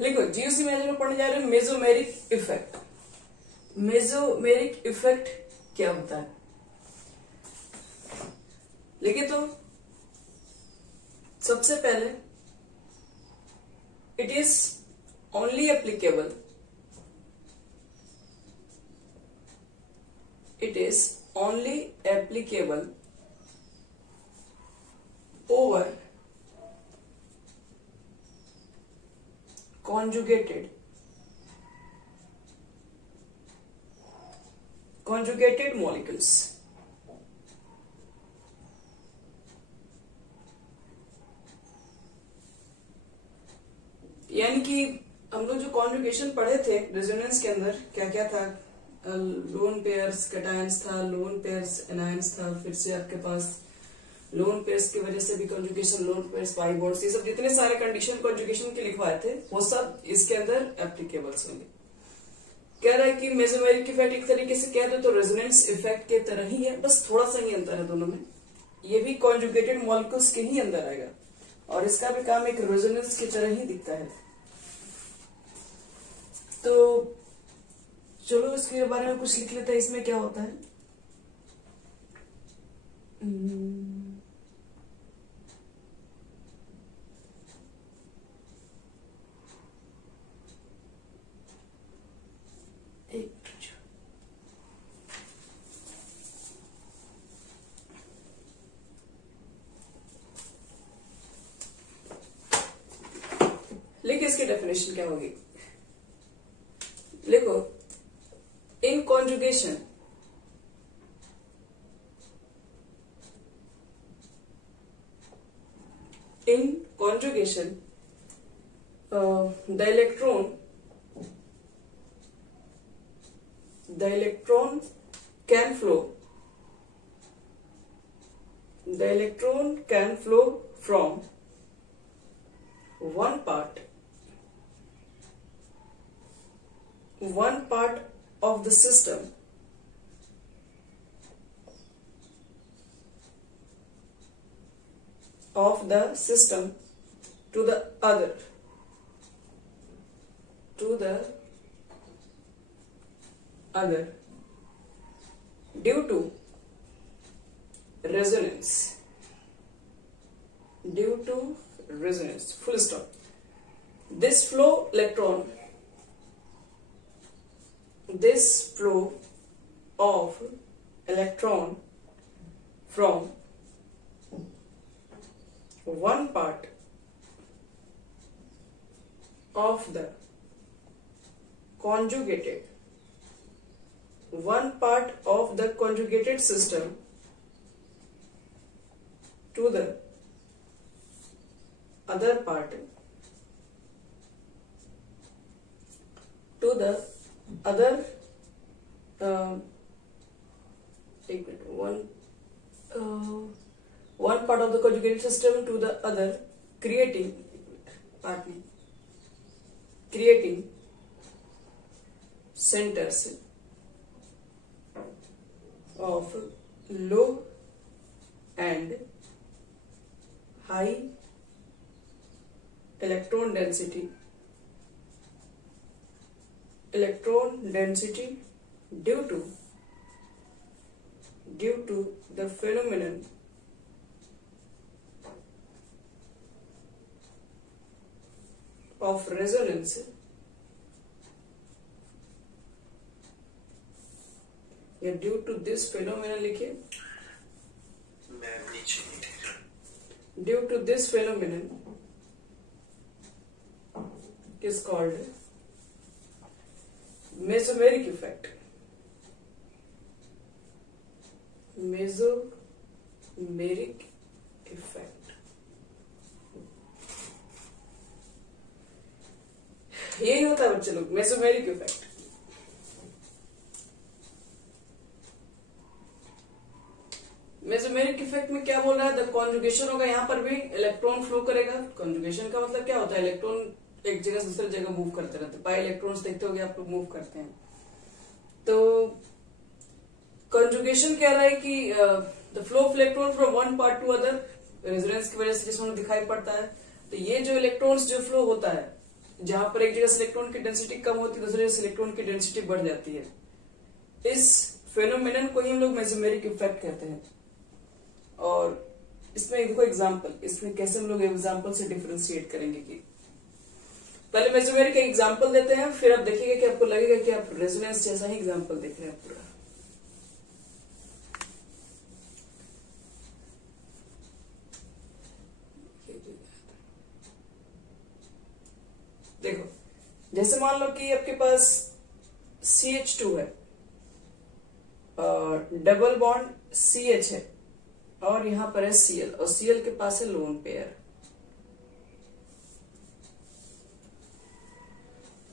लिखो जीयूसी में जो पढ़ने जा रहे हैं मेसोमेरिक इफेक्ट। मेसोमेरिक इफेक्ट क्या होता है? लिखे तो सबसे पहले it is only applicable over conjugated molecules। यानी कि हम लोग जो कॉन्जुगेशन पढ़े थे रेजोनेंस के अंदर क्या क्या था, लोन पेयर्स कैटायंस था, लोन पेयर्स एनायंस था, फिर से आपके पास लोन पेयर्स की वजह से भी conjugation, lone pairs pi bonds, ये सब जितने सारे कंडीशन कॉन्जुगेशन के लिखवाए थे वो सब इसके अंदर एप्लीकेबल्स होंगे। कह रहा है कि मेसोमेरिक इफेक्ट एक तरीके से कह दो तो रेजोनेंस इफेक्ट के तरह ही है, बस थोड़ा सा ही अंतर है दोनों में। ये भी कॉन्जुगेटेड मॉलिक्यूल्स के ही अंदर आएगा और इसका भी काम एक रेजोनेंस की तरह ही दिखता है। तो चलो इसके बारे में कुछ लिख लेते हैं, इसमें क्या होता है। लिख इसकी डेफिनेशन क्या होगी। लिखो इन conjugation the electron can flow from one part of the system to the other due to resonance, full stop. This flow of electron from one part of the conjugated system to the other part one part of the conjugated system to the other, creating centers of low and high electron density due to the phenomenon of resonance या due to this phenomenon लिखिए, due to this phenomenon is called mesomeric effect। mesomeric effect यही होता है बच्चे लोग, mesomeric effect। Mesomeric effect में क्या बोल रहा है, द कॉन्जुगेशन होगा, यहाँ पर भी इलेक्ट्रॉन फ्लो करेगा। कॉन्जुगेशन का मतलब क्या होता है, इलेक्ट्रॉन एक जगह से दूसरी जगह मूव करते रहते हैं। पाई इलेक्ट्रॉन्स देखते होंगे आप लोग मूव करते हैं। तो कॉन्जुगेशन कह रहा है कि the flow of electron from one part two other, resonance की वजह से जिसमें दिखाई पड़ता है। तो ये जो इलेक्ट्रॉन्स जो फ्लो होता है जहां पर एक जगह से इलेक्ट्रॉन की डेंसिटी कम होती है, दूसरी जगह से इलेक्ट्रॉन की डेंसिटी बढ़ जाती है। इस फेनोमेनन को ही हम लोग मेसोमेरिक इफेक्ट कहते हैं। और इसमें देखो एग्जांपल, इसमें कैसे हम लोग एग्जांपल से डिफरेंशिएट करेंगे कि पहले मेसोमेरिक का एग्जांपल देते हैं, फिर आप देखिएगा कि आपको लगेगा कि आप रेजोनेंस जैसा ही एग्जांपल देख रहे हैं पूरा। देखो जैसे मान लो कि आपके पास CH2 है और डबल बॉन्ड CH है और यहां पर है Cl और Cl के पास है लोन पेयर।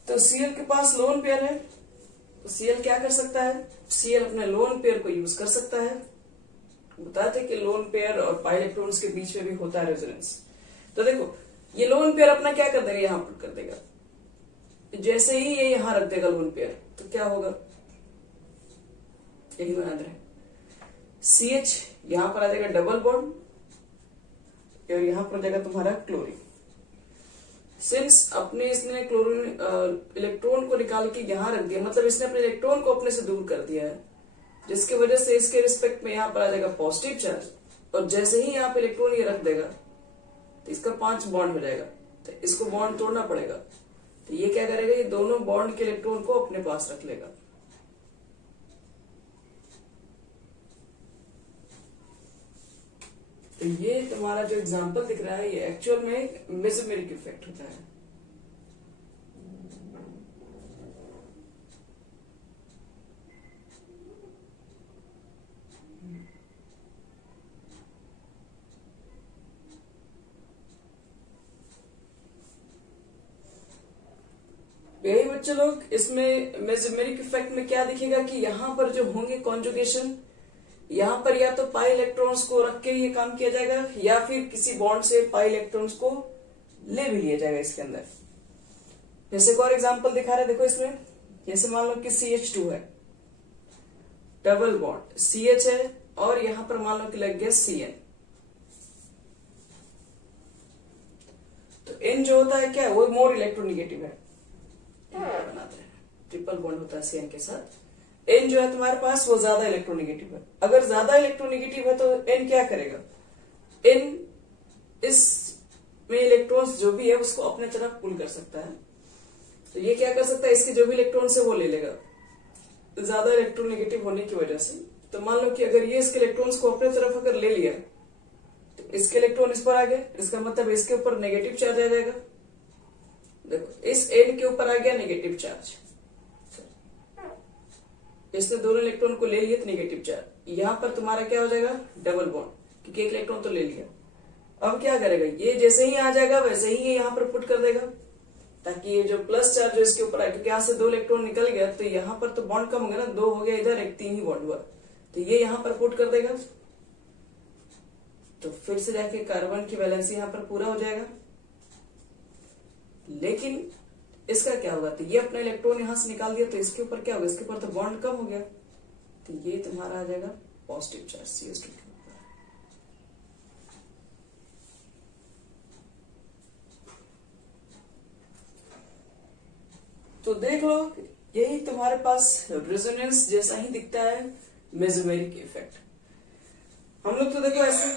तो Cl के पास लोन पेयर है तो Cl क्या कर सकता है, Cl अपने लोन पेयर को यूज कर सकता है। बताते कि लोन पेयर और पाई इलेक्ट्रॉन्स के बीच में भी होता है रेजोनेंस। तो देखो ये लोन पेयर अपना क्या कर देगा, यहां पुट कर देगा। जैसे ही ये यहां रख देगा लोन पेयर तो क्या होगा, यही बना रहे CH यहां पर आ जाएगा डबल बॉन्ड और यहां पर जाएगा तुम्हारा क्लोरीन। सिंस अपने इसने क्लोरीन इलेक्ट्रॉन को निकाल के यहां रख दिया, मतलब इसने अपने इलेक्ट्रॉन को अपने से दूर कर दिया है, जिसकी वजह से इसके रिस्पेक्ट में यहां पर आ जाएगा पॉजिटिव चार्ज। और जैसे ही यहां पे इलेक्ट्रॉन ये रख देगा तो इसका 5 बॉन्ड हो जाएगा, तो इसको बॉन्ड तोड़ना पड़ेगा। तो ये क्या करेगा, ये दोनों बॉन्ड के इलेक्ट्रॉन को अपने पास रख लेगा। तो ये तुम्हारा जो एग्जांपल दिख रहा है ये एक्चुअल में मेसोमेरिक इफेक्ट होता है। यही बच्चे लोग, इसमें मेसोमेरिक इफेक्ट में क्या दिखेगा कि यहां पर जो होंगे कॉन्जुगेशन, यहां पर या तो पाई इलेक्ट्रॉन्स को रख के ये काम किया जाएगा या फिर किसी बॉन्ड से पाई इलेक्ट्रॉन्स को ले भी लिया जाएगा इसके अंदर। जैसे एक और एग्जांपल दिखा रहे देखो इसमें, जैसे मान लो कि CH2 है, डबल बॉन्ड CH है और यहां पर मान लो कि लग गया CN। तो N जो होता है क्या है, वो मोर इलेक्ट्रोनिगेटिव है, बनाते हैं ट्रिपल बॉन्ड होता है CN के साथ। N जो है तुम्हारे पास वो ज्यादा इलेक्ट्रोनिगेटिव है। अगर ज्यादा इलेक्ट्रोनिगेटिव है तो N क्या करेगा, N इस में इलेक्ट्रॉन्स जो भी है उसको अपने तरफ पुल कर सकता है। तो ये क्या कर सकता है, इसके जो भी इलेक्ट्रॉन्स है वो ले लेगा ज्यादा इलेक्ट्रोनिगेटिव होने की वजह से। तो मान लो कि अगर ये इसके इलेक्ट्रॉन्स को अपने तरफ अगर ले लिया तो इसके इलेक्ट्रॉन इस पर आ गए, इसका मतलब इसके ऊपर नेगेटिव चार्ज आ जाएगा। देखो इस N के ऊपर आ गया नेगेटिव चार्ज, इसने दोनों इलेक्ट्रॉन को ले लिया तो नेगेटिव चार्ज। यहां पर तुम्हारा क्या हो जाएगा, डबल बॉन्ड, क्योंकि एक इलेक्ट्रॉन तो ले लिया। अब क्या करेगा, ये जैसे ही आ जाएगा वैसे ही ये यहां पर पुट कर देगा, ताकि ये जो प्लस चार्ज जो इसके ऊपर आए, क्योंकि यहां से 2 इलेक्ट्रॉन निकल गया तो यहां पर तो बॉन्ड कम हो गया ना, 2 हो गया इधर, एक 3 ही बॉन्ड हुआ, तो ये यहां पर पुट कर देगा। तो फिर से जाके कार्बन की वैलेंसी यहां पर पूरा हो जाएगा। लेकिन इसका क्या होगा, तो ये अपना इलेक्ट्रॉन यहां से निकाल दिया तो इसके ऊपर क्या होगा, इसके ऊपर तो बॉन्ड कम हो गया, तो ये तुम्हारा आ जाएगा पॉजिटिव चार्ज CH2 के ऊपर। तो देख लो यही तुम्हारे पास रेजोनेंस जैसा ही दिखता है मेसोमेरिक इफेक्ट। हम लोग तो देखो ऐसे,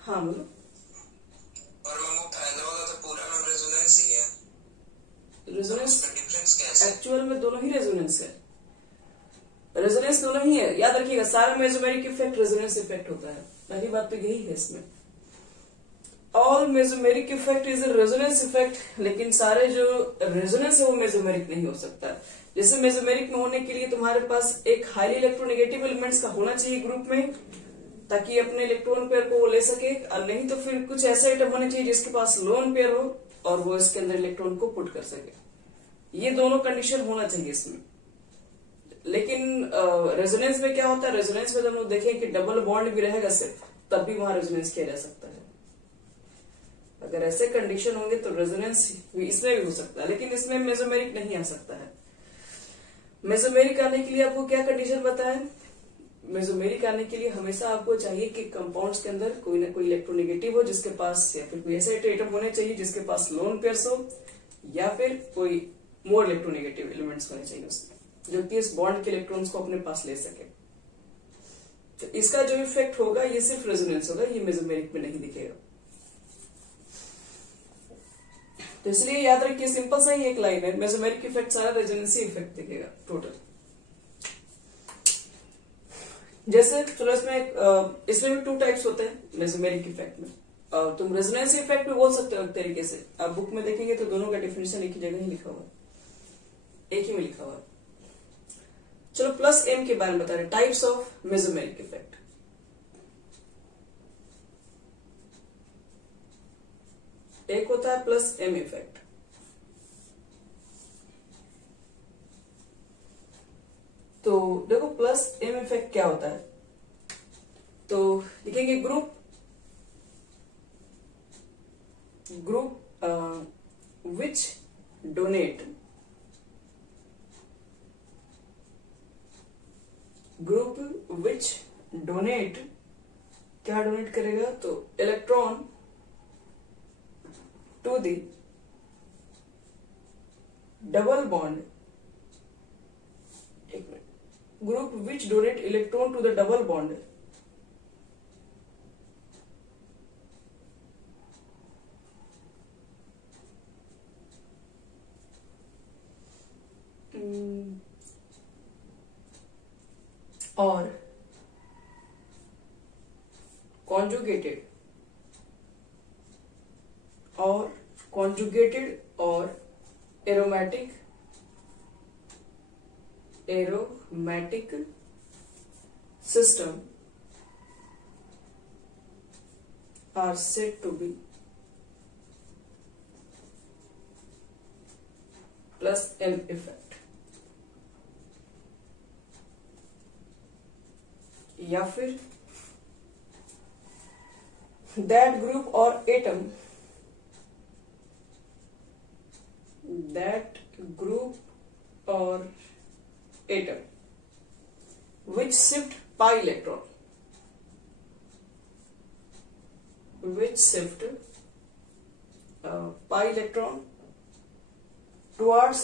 हाँ बोलो। और फाइनल वाला तो पूरा में रेजोनेंस ही है। रेजोनेंस डिफरेंस कैसे, एक्चुअल में दोनों ही रेजोनेंस है, रेजोनेंस दोनों ही है। याद रखिएगा सारा मेसोमेरिक इफेक्ट रेजोनेंस इफेक्ट होता है, पहली बात तो यही है इसमें। All mesomeric effect is a resonance effect, लेकिन सारे जो रेजोनेंस है वो मेसोमेरिक नहीं हो सकता। जैसे मेसोमेरिक में होने के लिए तुम्हारे पास एक हाईली इलेक्ट्रोनेगेटिव एलिमेंट्स का होना चाहिए ग्रुप में, ताकि अपने इलेक्ट्रॉन पेयर को वो ले सके, और नहीं तो फिर कुछ ऐसे आइटम होने चाहिए जिसके पास लोन पेयर हो और वो इसके अंदर इलेक्ट्रॉन को पुट कर सके। ये दोनों कंडीशन होना चाहिए इसमें। लेकिन रेजोनेंस में क्या होता है, रेजोनेंस में जब हम लोग देखें कि डबल बॉन्ड भी रहेगा सिर्फ, तब भी वहां रेजोनेंस किया जा सकता है। अगर ऐसे कंडीशन होंगे तो रेजोनेंस इसमें भी हो सकता है, लेकिन इसमें मेसोमेरिक नहीं आ सकता है। मेसोमेरिक आने के लिए आपको क्या कंडीशन बताएं, मेसोमेरिक आने के लिए हमेशा आपको चाहिए कि कंपाउंड्स के अंदर कोई ना कोई इलेक्ट्रोनेगेटिव हो जिसके पास, या फिर कोई ऐसे एटम होने चाहिए जिसके पास लोन पेयर्स हो, या फिर कोई मोर इलेक्ट्रोनेगेटिव एलिमेंट्स होने चाहिए उसमें, जो कि इस बॉन्ड के इलेक्ट्रॉन्स को अपने पास ले सके। तो इसका जो इफेक्ट होगा ये सिर्फ रेजोनेंस होगा, ये मेसोमेरिक में नहीं दिखेगा। तो इसलिए याद रखिए, सिंपल सा ही एक लाइन है, मेसोमेरिक इफेक्ट सारा रेजोनेंसी इफेक्ट दिखेगा टोटल। जैसे चलो इसमें भी 2 टाइप्स होते हैं मेसोमेरिक इफेक्ट में। तुम रेजोनेंस इफेक्ट भी बोल सकते हो एक तरीके से। आप बुक में देखेंगे तो दोनों का डेफिनेशन एक ही जगह ही लिखा हुआ है, एक ही में लिखा हुआ है। चलो प्लस एम के बारे में बता रहे, टाइप्स ऑफ मेसोमेरिक इफेक्ट। एक होता है प्लस एम इफेक्ट। तो देखो प्लस एम इफेक्ट क्या होता है, तो लिखेंगे ग्रुप which donate क्या डोनेट करेगा, तो electron to the double bond, एक minute, group which donate electron to the double bond और conjugated और aromatic system are said to be plus M effect। या फिर that group or atom which shift pi electron towards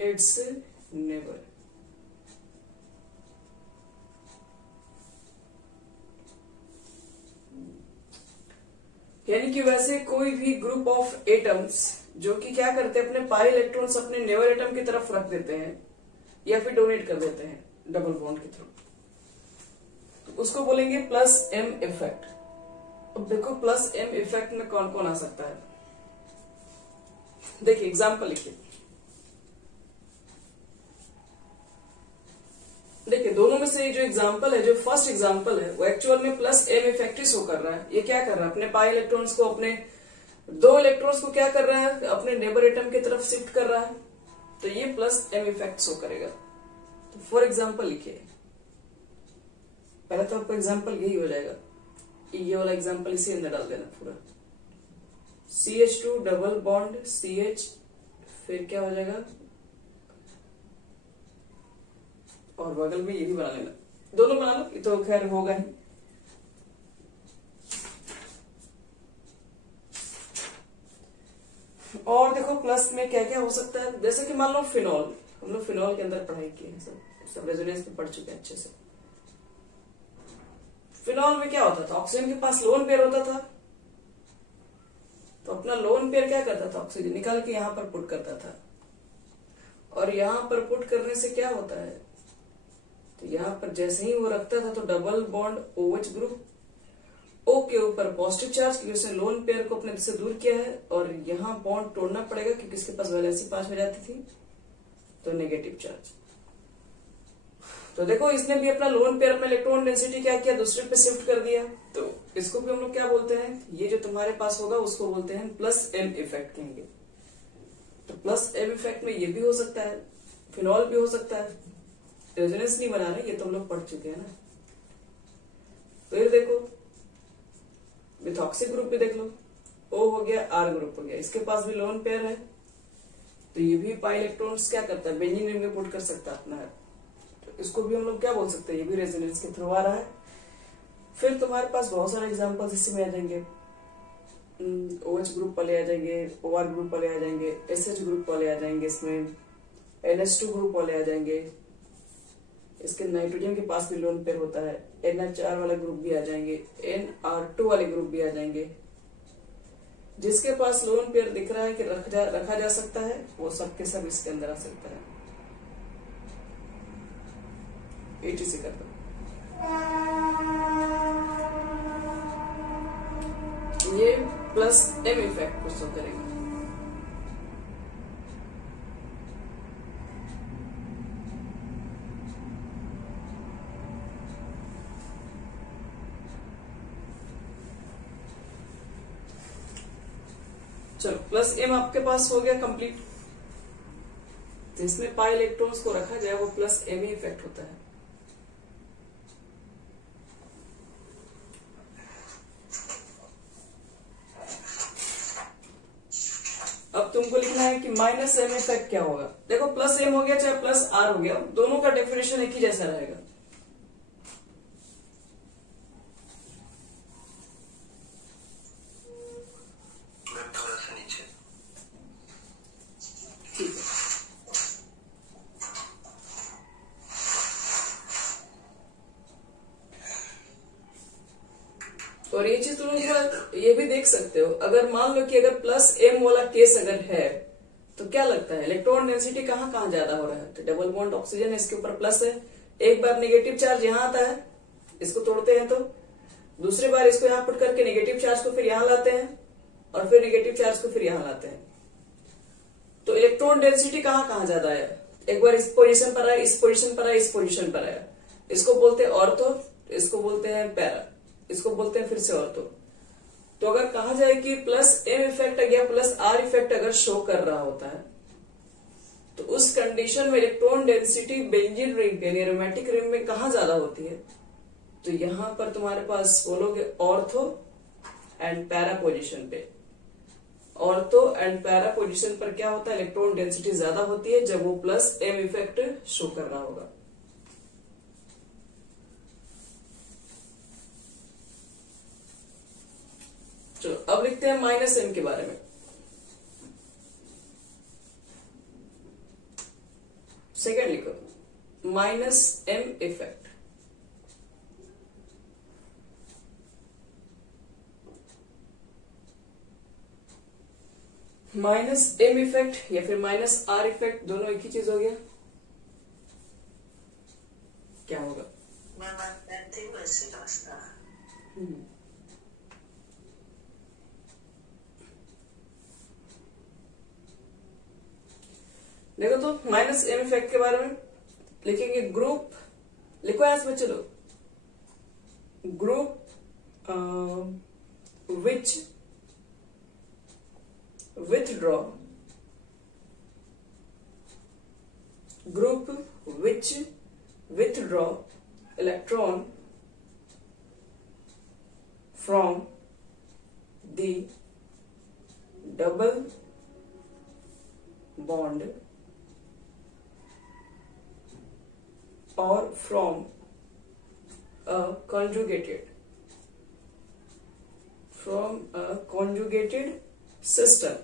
its neighbor यानी कि वैसे कोई भी ग्रुप ऑफ एटम्स जो कि क्या करते हैं, अपने पाई इलेक्ट्रॉन्स अपने नेबर एटम की तरफ रख देते हैं या फिर डोनेट कर देते हैं डबल बॉन्ड के थ्रू, तो उसको बोलेंगे प्लस एम इफेक्ट। अब देखो प्लस एम इफेक्ट में कौन कौन आ सकता है, देखिए एग्जाम्पल लिखिए। देखिए दोनों में से जो एग्जांपल है, जो फर्स्ट एग्जांपल है, वो एक्चुअल में प्लस एम इफेक्ट ही शो कर रहा है। ये क्या कर रहा है, अपने पाई इलेक्ट्रॉन्स को, अपने 2 इलेक्ट्रॉन्स को क्या कर रहा है, अपने नेबर एटम की तरफ शिफ्ट कर रहा है, तो ये प्लस एम इफेक्ट शो करेगा। तो फॉर एग्जांपल लिखिए, पहले तो आपको एग्जांपल यही हो जाएगा, ये वाला एग्जांपल इसी अंदर डाल देना पूरा, CH2 डबल बॉन्ड CH, फिर क्या हो जाएगा, और बगल में ये भी बना लेना, दोनों बना लो, ये तो खैर होगा ही। और देखो प्लस में क्या क्या हो सकता है, जैसे कि मान लो फिनॉल, हम लोग फिनॉल के अंदर पढ़ाई की है, सब रेजोनेंस में पढ़ चुके हैं अच्छे से। फिनॉल में क्या होता था, ऑक्सीजन के पास लोन पेयर होता था, तो अपना लोन पेयर क्या करता था, ऑक्सीजन निकाल के यहां पर पुट करता था, और यहां पर पुट करने से क्या होता है, तो यहां पर जैसे ही वो रखता था तो double bond OH group O के ऊपर पॉजिटिव चार्ज, क्योंकि उसने लोन पेयर को अपने से दूर किया है, और यहां बॉन्ड तोड़ना पड़ेगा क्योंकि इसके पास वैलेंसी 5 हो जाती थी, तो नेगेटिव चार्ज। तो देखो इसने भी अपना लोन पेयर में इलेक्ट्रॉन डेंसिटी क्या किया, दूसरे पे शिफ्ट कर दिया, तो इसको भी हम लोग क्या बोलते हैं, ये जो तुम्हारे पास होगा उसको बोलते हैं प्लस एम इफेक्ट कहेंगे। तो प्लस एम इफेक्ट में ये भी हो सकता है, फिनॉल भी हो सकता है, रेजोनेंस नहीं बना रहे, ये तो हम लोग पढ़ चुके हैं ना। फिर देखो मिथॉक्सी ग्रुप भी देख लो, O हो गया, R ग्रुप हो गया, इसके पास भी लोन पेयर है, तो ये भी पाई इलेक्ट्रॉन्स क्या करता है, बेंजीन रिंग में पुट कर सकता है अपना है, तो इसको भी हम लोग क्या बोल सकते हैं, ये भी रेजोनेंस के थ्रू आ रहा है। फिर तुम्हारे पास बहुत सारे एग्जांपल्स इसी में आ जाएंगे। OH ग्रुप वाले आ जाएंगे, OR ग्रुप वाले आ जाएंगे, SH ग्रुप वाले आ जाएंगे, इसमें NH2 ग्रुप वाले आ जाएंगे, इसके नाइट्रोजन के पास भी लोन पेयर होता है, NH4 वाला ग्रुप भी आ जाएंगे, NR2 वाले ग्रुप भी आ जाएंगे। जिसके पास लोन पेयर दिख रहा है कि रखा जा सकता है, वो सबके सब इसके अंदर आ सकता है। ATC करता ये प्लस M इफेक्ट को शो करेगा। चलो प्लस M आपके पास हो गया कंप्लीट। जिसमें पाई इलेक्ट्रॉन्स को रखा गया वो प्लस M ही इफेक्ट होता है। अब तुमको लिखना है कि माइनस M इफेक्ट क्या होगा। देखो प्लस M हो गया चाहे प्लस R हो गया, दोनों का डेफिनेशन एक ही जैसा रहेगा। थोड़ा सा नीचे। ठीक है। और ये चीज तुम लोग ये भी देख सकते हो, अगर मान लो कि अगर प्लस M वाला केस अगर है तो क्या लगता है इलेक्ट्रॉन डेंसिटी कहाँ ज्यादा हो रहा है। तो डबल बॉन्ड ऑक्सीजन इसके ऊपर प्लस है, एक बार नेगेटिव चार्ज यहाँ आता है, इसको तोड़ते हैं तो दूसरी बार इसको यहाँ पुट करके नेगेटिव चार्ज को फिर यहाँ लाते हैं और फिर नेगेटिव चार्ज को फिर यहाँ लाते हैं। तो इलेक्ट्रॉन डेंसिटी कहाँ ज्यादा है, एक बार इस पोजीशन पर है, इस पोजीशन पर है, इस पोजीशन पर है। इसको बोलते हैं ऑर्थो, इसको बोलते हैं पैरा, इसको बोलते हैं फिर से ऑर्थो। तो अगर कहा जाए कि प्लस M इफेक्ट या प्लस R इफेक्ट अगर शो कर रहा होता है तो उस कंडीशन में इलेक्ट्रॉन डेंसिटी बेंजीन रिंग पे यानी एरोमेटिक रिंग में कहाँ ज्यादा होती है। तो यहां पर तुम्हारे पास बोलोगे ऑर्थो एंड पैरा पोजिशन पे। ऑर्थो एंड पैरा पोजिशन पर क्या होता है, इलेक्ट्रॉन डेंसिटी ज्यादा होती है जब वो प्लस M इफेक्ट शो कर रहा होगा। चलो अब लिखते हैं माइनस M के बारे में। सेकेंड लिखो minus M effect. Minus M effect या फिर माइनस R इफेक्ट दोनों एक ही चीज हो गया। क्या होगा? देखो तो माइनस M इफेक्ट के बारे में लिखेंगे ग्रुप, लिखो ऐसे में, चलो group which withdraw, group which withdraw electron from the double bond or from a conjugated system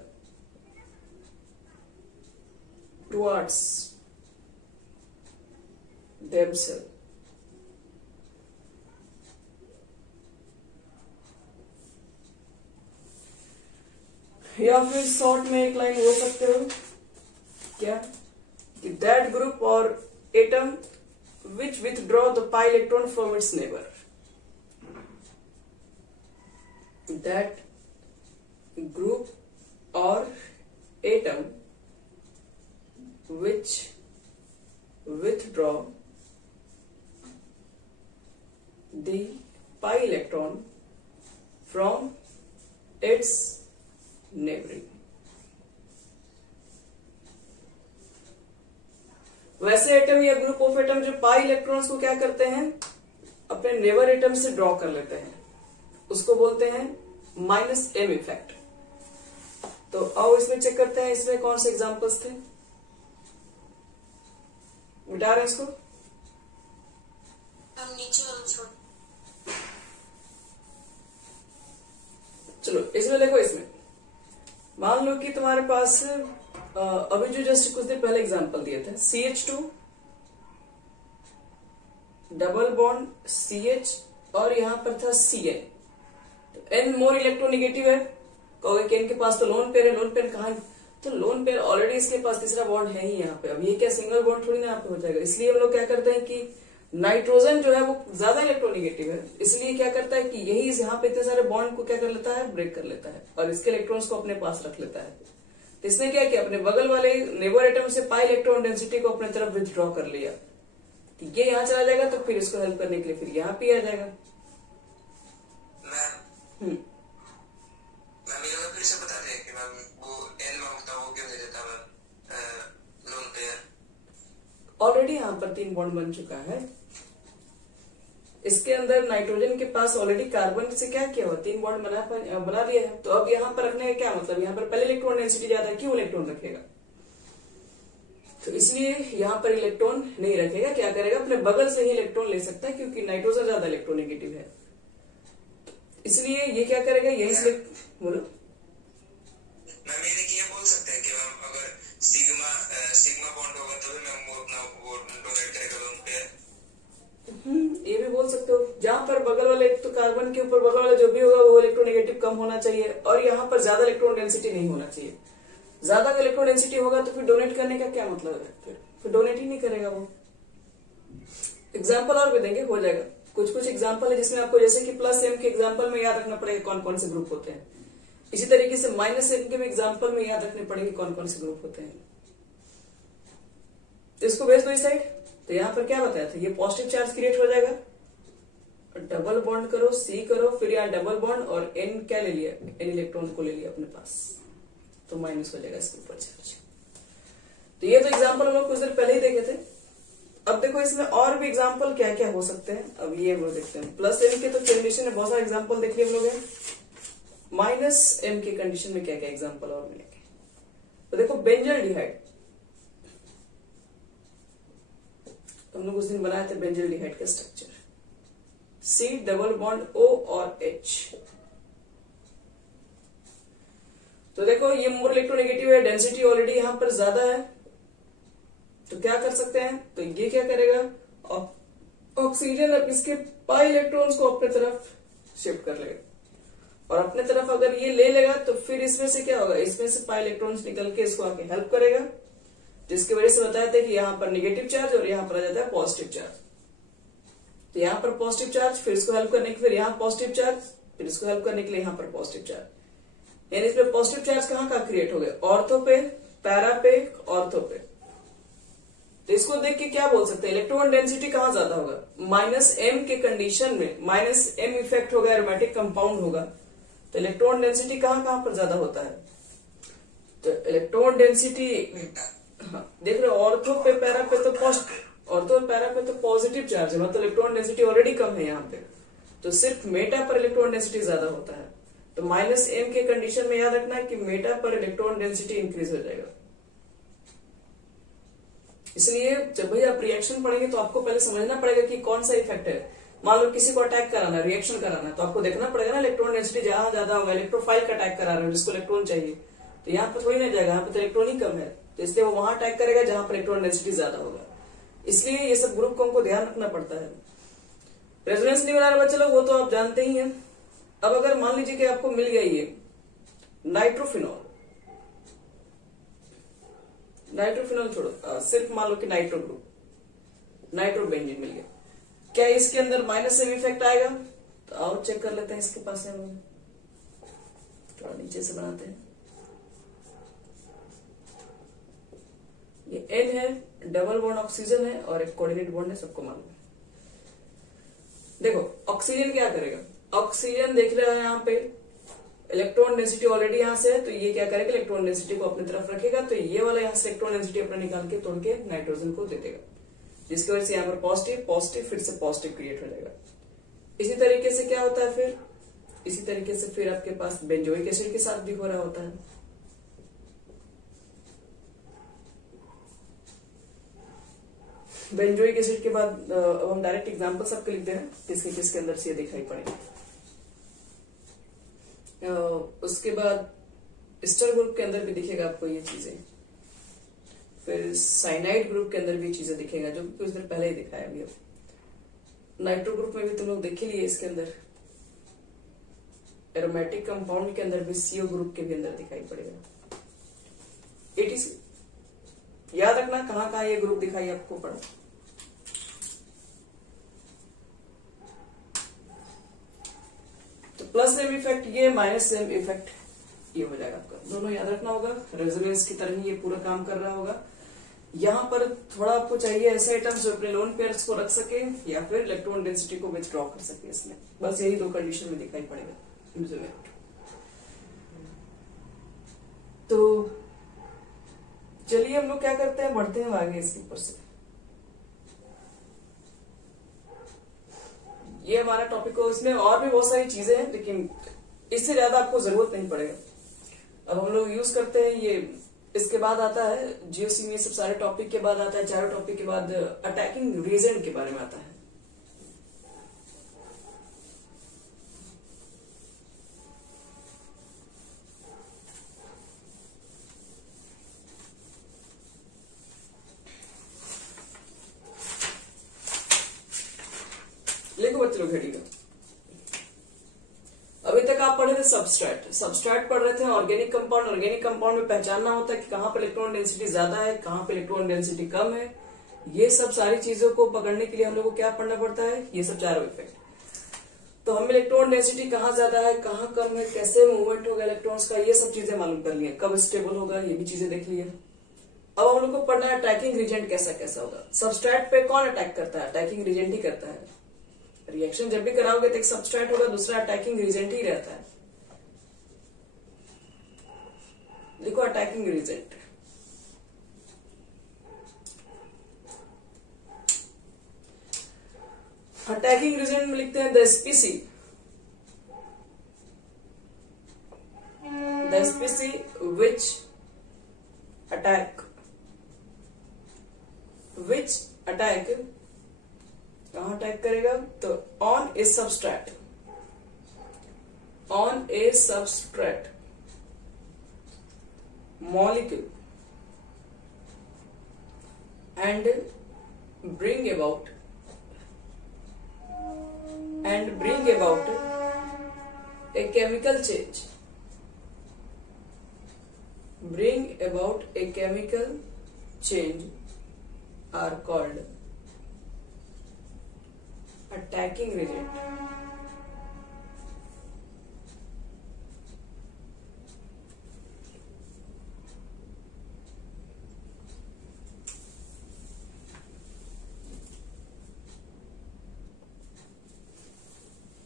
towards themselves। या फिर शॉर्ट में एक लाइन हो सकते हो क्या कि दैट ग्रुप और atom which withdraw the pi electron from its neighbour. That group or atom which withdraw the pi electron from its neighboring। वैसे एटम या ग्रुप ऑफ एटम जो पाई इलेक्ट्रॉन्स को क्या करते हैं, अपने नेबर एटम से ड्रॉ कर लेते हैं, उसको बोलते हैं माइनस M इफेक्ट। तो आओ इसमें चेक करते हैं इसमें कौन से एग्जांपल्स थे। मिटा रहे हैं इसको। चलो इसमें देखो, इसमें मान लो कि तुम्हारे पास अभी जो जस्ट कुछ देर पहले एग्जांपल दिए थे, CH2 डबल बॉन्ड CH और यहां पर था Cn, तो N मोर इलेक्ट्रोनेगेटिव है। कहोगे कि इनके पास तो लोन पेयर है, लोन पेयर कहाँ है? तो लोन पेयर ऑलरेडी इसके पास तीसरा बॉन्ड है ही यहाँ पे। अब ये क्या सिंगल बॉन्ड थोड़ी ना यहाँ पे हो जाएगा, इसलिए हम लोग क्या करते हैं कि नाइट्रोजन जो है वो ज्यादा इलेक्ट्रोनेगेटिव है, इसलिए क्या करता है कि यही यहाँ पे इतने सारे बॉन्ड को क्या कर लेता है, ब्रेक कर लेता है और इसके इलेक्ट्रॉन्स को अपने पास रख लेता है। तो इसने क्या किया, अपने बगल वाले नेबर एटम से पाई इलेक्ट्रॉन डेंसिटी को अपने तरफ विथड्रॉ कर लिया। ये यहाँ चला जाएगा तो फिर इसको हेल्प करने के लिए फिर यहाँ पे आ जाएगा। मैम ये फिर से बता दें कि मैम वो एन मांगता वो क्यों दे देता है लोन पेयर? ऑलरेडी यहाँ पर 3 बॉन्ड बन चुका है, इसके अंदर नाइट्रोजन के पास ऑलरेडी कार्बन से क्या किया हुआ, 3 बॉन्ड बना दिया है। तो अब यहाँ पर रखने का क्या मतलब, यहाँ पर पहले इलेक्ट्रॉन डेंसिटी ज्यादा है, क्यों इलेक्ट्रॉन रखेगा? तो इसलिए यहाँ पर इलेक्ट्रॉन नहीं रखेगा, क्या करेगा, अपने बगल से ही इलेक्ट्रॉन ले सकता है क्योंकि नाइट्रोजन ज्यादा इलेक्ट्रोनेगेटिव है। इसलिए ये क्या करेगा, यही से बोलो मैम। ये बोल सकते हैं कि मैम अगर सिग्मा बॉन्ड होगा तभी मैम वो अपना वो डोनेट करेगा लोन पेयर। ये भी बोल सकते हो, जहां पर बगल वाले तो कार्बन के ऊपर बगल वाला जो भी होगा वो इलेक्ट्रोनेगेटिव कम होना चाहिए और यहाँ पर ज्यादा इलेक्ट्रॉन डेंसिटी नहीं होना चाहिए। ज्यादा इलेक्ट्रॉन डेंसिटी होगा तो फिर डोनेट करने का क्या मतलब है, फिर डोनेट ही नहीं करेगा वो। एग्जाम्पल और भी देंगे, हो जाएगा। कुछ एग्जाम्पल है जिसमें आपको जैसे कि +m के एग्जाम्पल में याद रखना पड़ेगा कौन कौन से ग्रुप होते हैं, इसी तरीके से -m के एग्जाम्पल में याद रखने पड़ेंगे कौन कौन से ग्रुप होते हैं। तो इसको भेज दो इस साइड। तो यहाँ पर क्या बताया था, ये पॉजिटिव चार्ज क्रिएट हो जाएगा, डबल बॉन्ड करो, C करो, फिर यहाँ डबल बॉन्ड और N क्या ले लिया, N इलेक्ट्रॉन को ले लिया अपने पास, तो माइनस हो जाएगा इसके ऊपर चार्ज। तो ये तो एग्जाम्पल हम लोग कुछ देर पहले ही देखे थे। अब देखो इसमें और भी एग्जाम्पल क्या क्या हो सकते हैं, अब ये हम लोग देखते हैं। +m के तो कंडीशन में बहुत सारे एग्जाम्पल देख लिए हम लोग हैं, -m के कंडीशन में क्या क्या एग्जाम्पल और मिलेंगे। तो देखो बेंजल डिहाइड, हम लोग उस दिन बनाए थे बेंजल डिहाइड का structure, C double bond O और H। तो देखो ये मोर इलेक्ट्रोनेगेटिव है, डेंसिटी ऑलरेडी यहां पर ज्यादा है, तो क्या कर सकते हैं, तो ये क्या करेगा, ऑक्सीजन अब इसके पाई इलेक्ट्रॉन्स को अपने तरफ शिफ्ट कर लेगा और अपने तरफ अगर ये ले लेगा तो फिर इसमें से क्या होगा, इसमें से पाई इलेक्ट्रॉन्स निकल के इसको आके हेल्प करेगा, जिसकी वजह से बताया था कि यहाँ पर नेगेटिव चार्ज और यहाँ पर आ जाता है पॉजिटिव चार्ज। तो यहाँ पर पॉजिटिव चार्ज, फिर इसको हेल्प करने के फिर यहाँ पॉजिटिव चार्ज, फिर इसको हेल्प करने के लिए यहाँ पर पॉजिटिव चार्ज। यानी इसमें पॉजिटिव चार्ज कहाँ का क्रिएट हो गया, ऑर्थो पे, पैरा पे, ऑर्थो पे। तो इसको देख के क्या बोल सकते हैं, इलेक्ट्रॉन डेंसिटी कहाँ ज्यादा होगा, -m के कंडीशन में -m इफेक्ट होगा, एरोमेटिक कंपाउंड होगा, तो इलेक्ट्रॉन डेंसिटी कहाँ पर ज्यादा होता है, तो इलेक्ट्रॉन डेंसिटी देख रहे हो, ऑर्थो पे पैरा पे तो ऑर्थो पैरा पे तो पॉजिटिव चार्ज है, मतलब इलेक्ट्रॉन डेंसिटी ऑलरेडी कम है यहाँ पे, तो सिर्फ मेटा पर इलेक्ट्रॉन डेंसिटी ज्यादा होता है। तो -m के कंडीशन में याद रखना है कि मेटा पर इलेक्ट्रॉन डेंसिटी इंक्रीज हो जाएगा। इसलिए जब भाई आप रिएक्शन पढ़ेंगे तो आपको पहले समझना पड़ेगा कि कौन सा इफेक्ट है। मान लो किसी को अटैक कराना, रिएक्शन कराना है, तो आपको देखना पड़ेगा ना इलेक्ट्रॉन डेंसिटी जहां ज्यादा होगा, इलेक्ट्रोफाइल का अटैक करा रहे हो जिसको इलेक्ट्रॉन चाहिए, तो यहाँ पर थोड़ी ना जाएगा, यहाँ पर तो इलेक्ट्रॉन ही कम है, तो इसलिए वो वहां अटैक करेगा जहां पर इलेक्ट्रॉन डेंसिटी ज्यादा होगा। इसलिए ये सब ग्रुप को हमको ध्यान रखना पड़ता है। रेजोनेंस नहीं बना रहे बच्चे लोग, वो तो आप जानते ही हैं। अब अगर मान लीजिए कि आपको मिल गया ये नाइट्रोफिनॉल, नाइट्रोफिनॉल छोड़ो, सिर्फ मान लो कि नाइट्रो ग्रुप, नाइट्रोबेंजीन मिल गया, क्या इसके अंदर -m इफेक्ट आएगा? तो आओ चेक कर लेते हैं, इसके पास है, थोड़ा नीचे से बनाते हैं। ये N है, डबल बॉन्ड ऑक्सीजन है और एक कोऑर्डिनेट बॉन्ड है, सबको मालूम है। देखो ऑक्सीजन क्या करेगा, ऑक्सीजन देख रहे हो यहाँ पे इलेक्ट्रॉन डेंसिटी ऑलरेडी यहाँ से है, तो ये क्या करेगा, इलेक्ट्रॉन डेंसिटी को अपनी तरफ रखेगा, तो ये वाला यहाँ से इलेक्ट्रॉन डेंसिटी अपना निकाल के तोड़ के नाइट्रोजन को दे देगा, जिसकी वजह से यहाँ पर पॉजिटिव फिर से पॉजिटिव क्रिएट हो जाएगा। इसी तरीके से क्या होता है, फिर इसी तरीके से फिर आपके पास बेंजोइक एसिड के साथ भी हो रहा होता है। बेंजोइक एसिड के बाद अब हम डायरेक्ट एग्जांपल सबके लिखते हैं, किसके किसके अंदर से ये दिखाई पड़ेगा। उसके बाद स्टर ग्रुप के अंदर भी दिखेगा आपको ये चीजें, फिर साइनाइड ग्रुप के अंदर भी चीजें दिखेगा जो कुछ देर पहले ही दिखाया अभी। अब नाइट्रो ग्रुप में भी तुम लोग देख ही लिए, इसके अंदर एरोमेटिक कंपाउंड के अंदर भी सीओ ग्रुप के भी अंदर दिखाई पड़ेगा। एटीसी याद रखना कहां कहां ये ग्रुप दिखाई आपको पड़ा। तो प्लस एम इफेक्ट ये, माइनस एम इफेक्ट ये हो जाएगा आपका, दोनों याद रखना होगा। रेजोनेंस की तरह ही ये पूरा काम कर रहा होगा। यहाँ पर थोड़ा आपको चाहिए ऐसे आइटम्स जो अपने लोन पेयर्स को रख सके या फिर इलेक्ट्रॉन डेंसिटी को विथड्रॉ कर सके इसमें, बस यही दो कंडीशन में दिखाई पड़ेगा। तो चलिए हम लोग क्या करते हैं, बढ़ते हैं आगे इसके ऊपर से। ये हमारा टॉपिक हो, इसमें और भी बहुत सारी चीजें हैं लेकिन इससे ज्यादा आपको जरूरत नहीं पड़ेगा। अब हम लोग यूज करते हैं ये, इसके बाद आता है जीओसी में, सब सारे टॉपिक के बाद आता है, चारों टॉपिक के बाद अटैकिंग रीजन के बारे में आता है। लिखो बच्चे लोग हेडिंग। अभी तक आप पढ़े थे सबस्ट्रेट, सबस्ट्रेट पढ़ रहे थे ऑर्गेनिक कंपाउंड। ऑर्गेनिक कंपाउंड में पहचानना होता है कि कहां पर इलेक्ट्रॉन डेंसिटी ज्यादा है, कहां पर इलेक्ट्रॉन डेंसिटी कम है। ये सब सारी चीजों को पकड़ने के लिए हम लोग को क्या पढ़ना पड़ता है, ये सब चारों इफेक्ट। तो हम इलेक्ट्रॉन डेंसिटी कहाँ ज्यादा है, कहाँ कम है, कैसे मूवमेंट होगा इलेक्ट्रॉन्स का, ये सब चीजें मालूम कर लिए, कब स्टेबल होगा ये भी चीजें देख लिए। अब हम लोग को पढ़ना है अटैकिंग रिजेंट कैसा कैसा होगा। सबस्ट्रेट पे कौन अटैक करता है, अटैकिंग रिजेंट ही करता है। रिएक्शन जब भी कराओगे तो एक सबस्ट्रेट होगा, दूसरा अटैकिंग रिजेंट ही रहता है। देखो अटैकिंग रिजेंट, अटैकिंग रिजेंट में लिखते हैं द स्पीसी विच अटैक कहां अटैक करेगा, तो on A substrate molecule and bring about a chemical change, are called attacking reagent।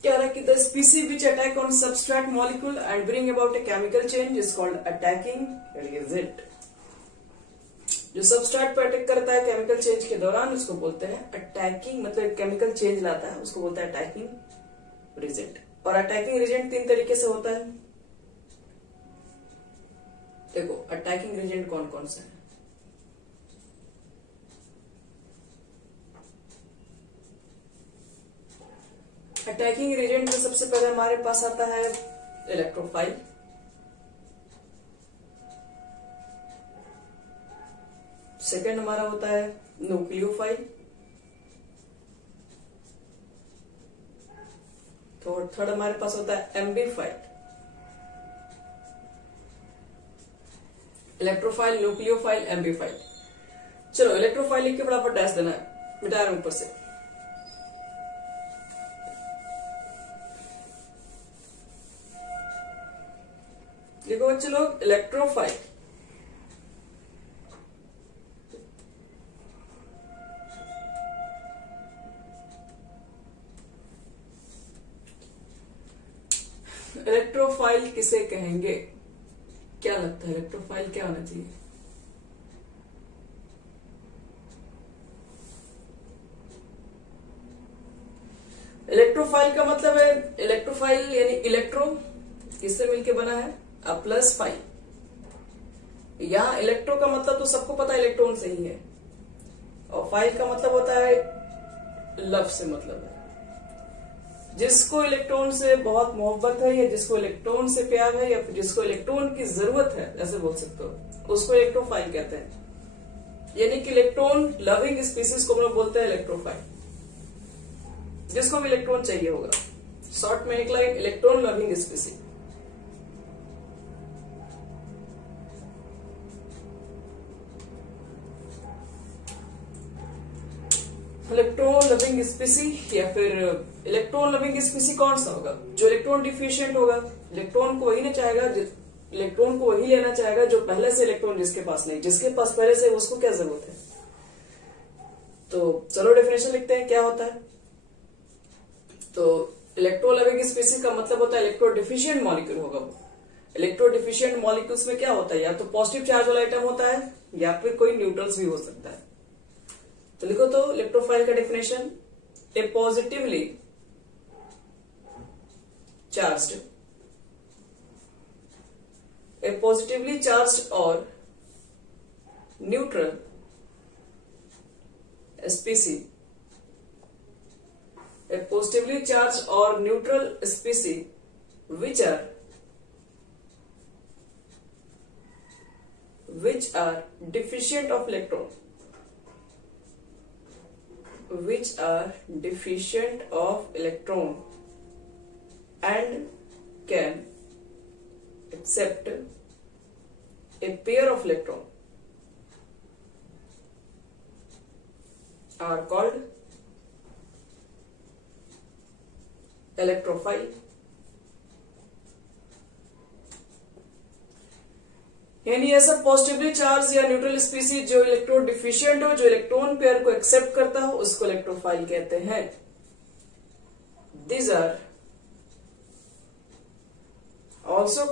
क्या रहा कि the species which attack on substrate molecule and bring about a chemical change is called attacking reagent। जो substrate पर attack करता है chemical change के दौरान उसको बोलते हैं अटैकिंग, मतलब केमिकल चेंज लाता है उसको बोलते हैं अटैकिंग रिजेंट। और अटैकिंग रिजेंट तीन तरीके से होता है। देखो अटैकिंग रिजेंट कौन कौन सा है, अटैकिंग रिजेंट में सबसे पहले हमारे पास आता है इलेक्ट्रोफाइल, सेकंड हमारा होता है न्यूक्लियोफाइल, तो थर्ड हमारे पास होता है एम्बीफाइल। Electrophile, nucleophile, एम्बीफाइल। चलो इलेक्ट्रोफाइल लिख के फटाफट डैश देना है, मिटा रहे ऊपर से। देखो बच्चे लोग इलेक्ट्रोफाइल, इलेक्ट्रोफाइल किसे कहेंगे, क्या लगता है इलेक्ट्रोफाइल क्या होना चाहिए? इलेक्ट्रोफाइल का मतलब है, इलेक्ट्रोफाइल यानी इलेक्ट्रो किससे मिलके बना है, प्लस फाइल। यहां इलेक्ट्रो का मतलब तो सबको पता है इलेक्ट्रॉन से ही है, और फाइल का मतलब होता है लव से मतलब है। जिसको इलेक्ट्रॉन से बहुत मोहब्बत है या जिसको इलेक्ट्रॉन से प्यार है या फिर जिसको इलेक्ट्रॉन की जरूरत है, ऐसे बोल सकते हो, उसको इलेक्ट्रोफाइल कहते हैं। यानी कि इलेक्ट्रॉन लविंग स्पीसीज को हम लोग बोलते हैं इलेक्ट्रोफाइल, जिसको भी इलेक्ट्रॉन चाहिए होगा। शॉर्ट में एक line, electron loving species. Electron loving स्पीसी या फिर इलेक्ट्रॉन लविंग स्पीसी कौन सा होगा? जो इलेक्ट्रॉन डिफिशिएंट होगा। इलेक्ट्रॉन को वही नहीं चाहेगा, इलेक्ट्रॉन को वही लेना चाहेगा जो पहले से इलेक्ट्रॉन जिसके पास नहीं, जिसके पास पहले से उसको क्या जरूरत है। तो चलो डेफिनेशन लिखते हैं क्या होता है। तो इलेक्ट्रो लविंग स्पीसी का मतलब होता है इलेक्ट्रो डिफिशिएंट मॉलिक्यूल होगा वो। इलेक्ट्रो डिफिशिएंट मॉलिक्यूल्स में क्या होता है, या तो पॉजिटिव चार्ज वाला आइटम होता है या फिर कोई न्यूट्रल्स भी हो सकता है। तो लिखो तो इलेक्ट्रोफाइल का डेफिनेशन, ए पॉजिटिवली चार्ज्ड, ए पॉजिटिवली चार्ज्ड और neutral स्पीसी, a positively charged or neutral species which are deficient of electron, and can accept a pair of electron are called electrophile. यानी ऐसा पॉजिटिवली चार्ज या न्यूट्रल स्पीसीज जो electron deficient हो, जो electron pair को accept करता हो, उसको इलेक्ट्रोफाइल कहते हैं। These are also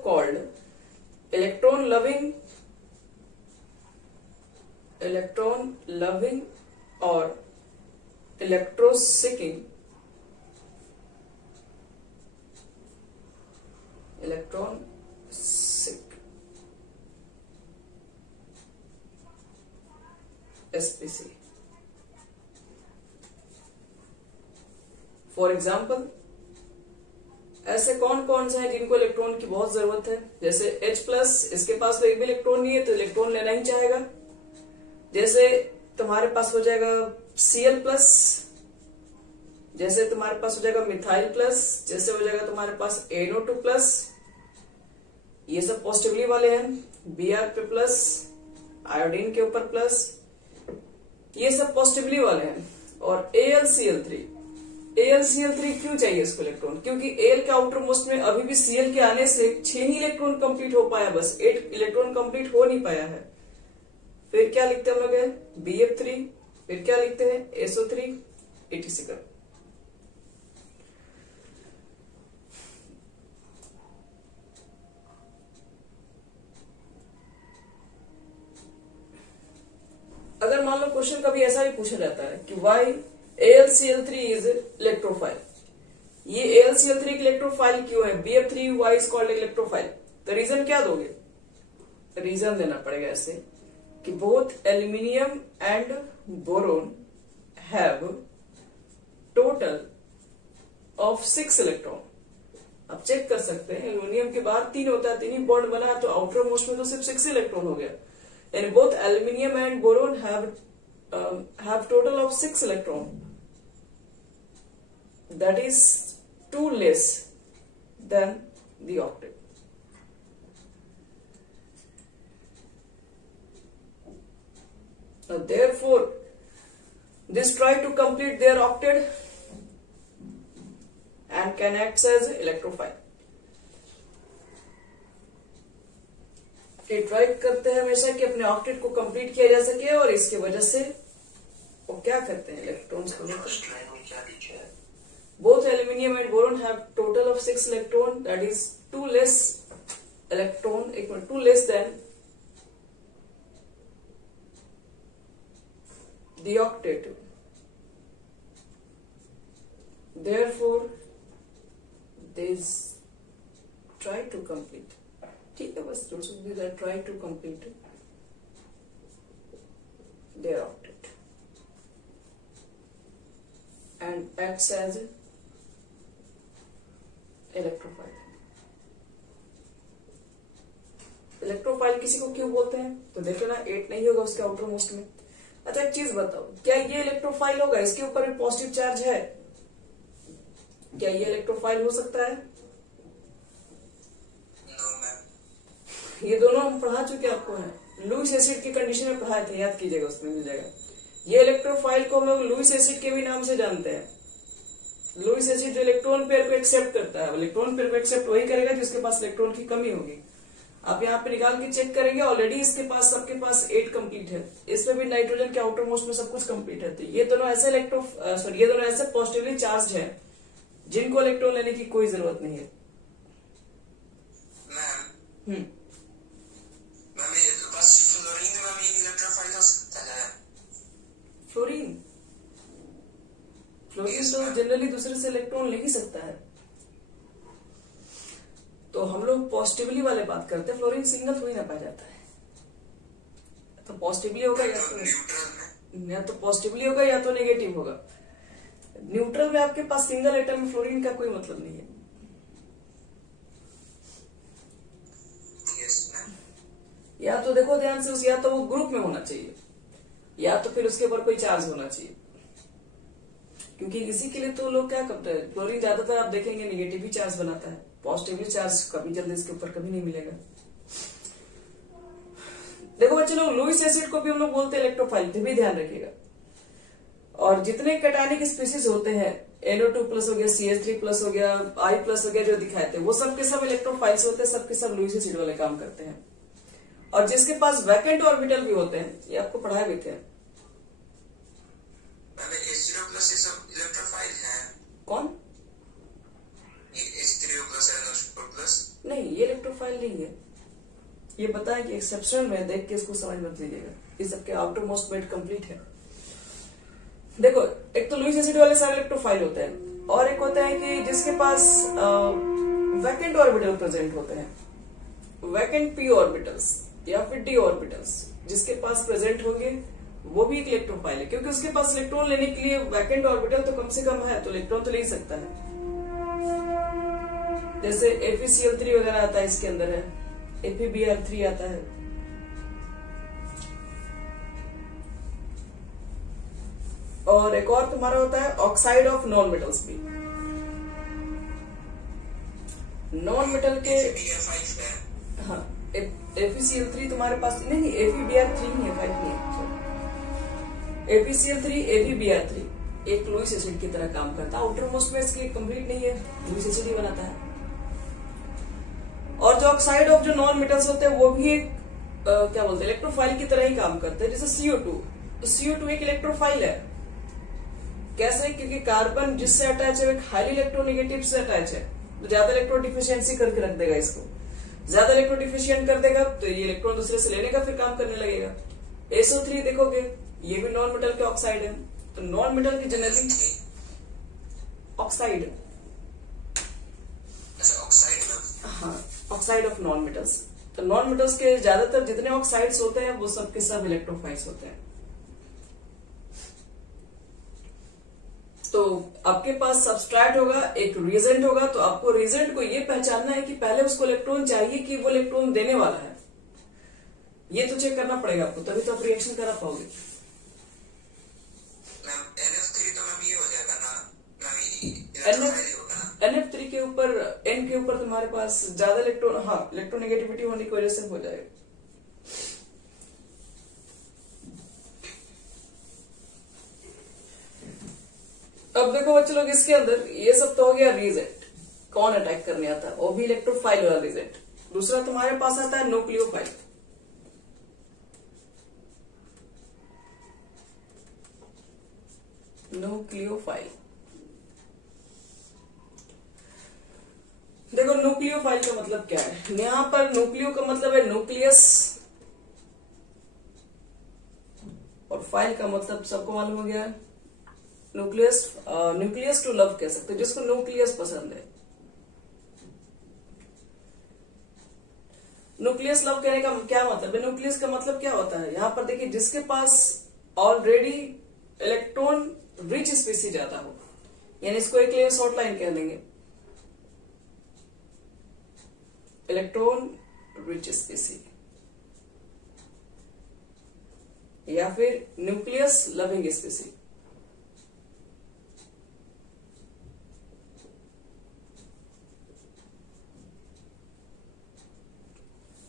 called electron loving or electro-seeking SPC। For example, ऐसे कौन कौन से हैं जिनको इलेक्ट्रॉन की बहुत जरूरत है? जैसे H+, इसके पास तो एक भी इलेक्ट्रॉन नहीं है तो इलेक्ट्रॉन लेना ही चाहेगा। जैसे तुम्हारे पास हो जाएगा Cl+, जैसे तुम्हारे पास हो जाएगा मिथाइल प्लस, जैसे हो जाएगा तुम्हारे पास NO2+, ये सब पॉजिटिवली वाले हैं। Br+ आयोडीन के ऊपर प्लस, ये सब पॉजिटिवली वाले हैं। और AlCl3 क्यों चाहिए इसको इलेक्ट्रॉन? क्योंकि Al के आउटर मोस्ट में अभी भी Cl के आने से 6 ही इलेक्ट्रॉन कंप्लीट हो पाया, बस 8 इलेक्ट्रॉन कंप्लीट हो नहीं पाया है। फिर क्या लिखते हैं हम लोग? Bf3, फिर क्या लिखते हैं? SO3 etc। अगर मान लो क्वेश्चन कभी ऐसा भी पूछा जाता है कि वाई AlCl3 इज इलेक्ट्रोफाइल, ये AlCl3 इलेक्ट्रोफाइल क्यों है? Bf3 why is called electrophile. तो रीजन क्या दोगे? रीजन देना पड़ेगा ऐसे कि both aluminium and boron have total of 6 electron. आप चेक कर सकते हैं, एल्यूमिनियम के बाहर 3 होता है, 3 ही बॉन्ड बना, तो आउटर मोस्ट में तो सिर्फ 6 इलेक्ट्रॉन हो गया। And both aluminium and boron have total of 6 electron. That is 2 less than the octet. Therefore, this try to complete their octet and can act as electrophile. Try करते हैं हमेशा कि अपने ऑक्टेट को कंप्लीट किया जा सके, और इसके वजह से वो क्या करते हैं इलेक्ट्रॉन्स को लेकर। Both aluminium and boron have total of 6 electron, that is 2 less electron, 2 less than the octet. Therefore they try to complete. ठीक है, बस try to complete their octet. and acts as electrophile. Electrophile किसी को क्यों बोलते हैं? तो देखो ना, 8 नहीं होगा उसके आउटर मोस्ट में। अच्छा एक चीज बताओ, क्या ये इलेक्ट्रोफाइल होगा? इसके ऊपर भी पॉजिटिव चार्ज है, क्या ये इलेक्ट्रोफाइल हो सकता है? ये दोनों हम पढ़ा चुके आपको है, लुईस एसिड की कंडीशन में पढ़ाए थे, याद कीजिएगा, उसमें मिल जाएगा। ये इलेक्ट्रोफाइल को हम लोग लुईस एसिड के भी नाम से जानते हैं। लुईस एसिड जो इलेक्ट्रॉन पेयर को एक्सेप्ट करता है, इलेक्ट्रॉन पेयर को एक्सेप्ट वही करेगा जिसके पास इलेक्ट्रॉन की कमी होगी। आप यहाँ पे निकाल के चेक करेंगे, ऑलरेडी इसके पास, सबके पास 8 कंप्लीट है, इसमें भी नाइट्रोजन के आउटर मोस्ट में सब कुछ कंप्लीट है। तो ये दोनों ऐसे ये दोनों ऐसे पॉजिटिवली चार्ज है जिनको इलेक्ट्रॉन लेने की कोई जरूरत नहीं है। फ्लोरीन तो जनरली दूसरे से इलेक्ट्रॉन ले ही सकता है। तो हम लोग पॉजिटिवली वाले बात करते हैं, फ्लोरीन सिंगल थोड़ी ना पाया जाता है। तो पॉजिटिवली होगा या तो पॉजिटिवली होगा या तो नेगेटिव होगा। न्यूट्रल में आपके पास सिंगल एटम में फ्लोरीन का कोई मतलब नहीं है। या तो देखो ध्यान से, या तो वो ग्रुप में होना चाहिए या तो फिर उसके ऊपर कोई चार्ज होना चाहिए, क्योंकि इसी के लिए तो लोग क्या करते हैं, क्लोरीन ज्यादातर आप देखेंगे नेगेटिव ही चार्ज बनाता है, पॉजिटिवली चार्ज कभी जल्दी इसके ऊपर कभी नहीं मिलेगा। देखो बच्चे लोग, लुईस एसिड को भी हम लोग बोलते हैं इलेक्ट्रोफाइल, भी ध्यान रखिएगा। और जितने कैटायनिक स्पीसीज होते हैं, NO2+ हो गया, CH3+ हो गया, I+ हो गया, जो दिखाए थे, वो सब के सब इलेक्ट्रोफाइल्स होते हैं, सबके सब लुईस एसिड वाले काम करते हैं। और जिसके पास वैकेंट ऑर्बिटल भी होते हैं, ये आपको पढ़ाए भी थे। कौन? नहीं, ये इलेक्ट्रोफाइल नहीं है। ये पता है कि एक्सेप्शन में देख के इसको समझ मत लीजिएगा, ये सबके आउटर मोस्ट मेट कंप्लीट है। देखो, एक तो लुईस एसिड वाले सारे इलेक्ट्रोफाइल होते हैं, और एक होता है कि जिसके पास वैकेंट ऑर्बिटल प्रेजेंट होते हैं, वैकेंट p ऑर्बिटल्स या फिर d ऑर्बिटल्स जिसके पास प्रेजेंट होंगे, वो भी एक इलेक्ट्रोफाइल है, क्योंकि उसके पास इलेक्ट्रॉन लेने के लिए वैकेंट ऑर्बिटल तो कम से कम है, तो इलेक्ट्रॉन तो ले ही सकता है। जैसे FeCl3 वगैरह आता है, इसके अंदर है FeBr3 आता है। और एक और तुम्हारा होता है ऑक्साइड ऑफ नॉन मेटल्स भी। नॉन मेटल के हाँ, FeCl3 तुम्हारे पास नहीं, FeBr3 नहीं है, 5 नहीं है। FeCl3 FeBr3 एक लुईस एसिड की तरह काम करता है, आउटर मोस्ट में इसके कंप्लीट नहीं है, लुईस एसिड ही बनाता है। और जो ऑक्साइड ऑफ जो नॉन मेटल्स होते हैं, वो भी एक क्या बोलते हैं, इलेक्ट्रोफाइल की तरह ही काम करते हैं। जैसे CO2, तो CO2 एक इलेक्ट्रोफाइल है। कैसे? क्योंकि कार्बन जिससे अटैच है, एक हाईली इलेक्ट्रोनेगेटिव से अटैच है, तो ज्यादा इलेक्ट्रो डिफिशियंसी करके रख देगा इसको। ज्यादा इलेक्ट्रो डिफिशियंट कर देगा तो ये इलेक्ट्रॉन दूसरे से लेने का फिर काम करने लगेगा। SO3 देखोगे, ये भी नॉन मेटल के ऑक्साइड है। तो नॉन मेटल की जनरली ऑक्साइड, हाँ, ऑक्साइड ऑफ नॉन मेटल्स। तो नॉन मेटल्स के ज्यादातर जितने ऑक्साइड्स होते हैं, वो सब के सब इलेक्ट्रोफाइल्स होते हैं। तो आपके पास सबस्ट्रैट होगा, एक रिएजेंट होगा, तो आपको रिएजेंट को ये पहचानना है कि पहले उसको इलेक्ट्रॉन चाहिए कि वो इलेक्ट्रॉन देने वाला है, ये तो चेक करना पड़ेगा आपको, तभी तो आप रिएक्शन करा पाओगे। NF3 के ऊपर, N के ऊपर तुम्हारे पास ज्यादा इलेक्ट्रॉन, हाँ, इलेक्ट्रोनेगेटिविटी होने की वजह से हो जाएगा। अब देखो बच्चे लोग, इसके अंदर ये सब तो हो गया रिएजेंट, कौन अटैक करने आता है, वो भी इलेक्ट्रोफाइल वाला रिएजेंट। दूसरा तुम्हारे पास आता है न्यूक्लियोफाइल। न्यूक्लियोफाइल, देखो न्यूक्लियोफाइल का मतलब क्या है। यहां पर न्यूक्लियो का मतलब है न्यूक्लियस, और फाइल का मतलब सबको मालूम हो गया, न्यूक्लियस। न्यूक्लियस टू लव कह सकते हैं, जिसको न्यूक्लियस पसंद है। न्यूक्लियस लव कहने का क्या मतलब है? न्यूक्लियस का मतलब क्या होता है? यहां पर देखिए, जिसके पास ऑलरेडी इलेक्ट्रॉन रिच स्पीसीज आता हो, यानी इसको एक लिए शॉर्ट लाइन कह लेंगे, इलेक्ट्रॉन रिच स्पीसी, या फिर nucleus loving species.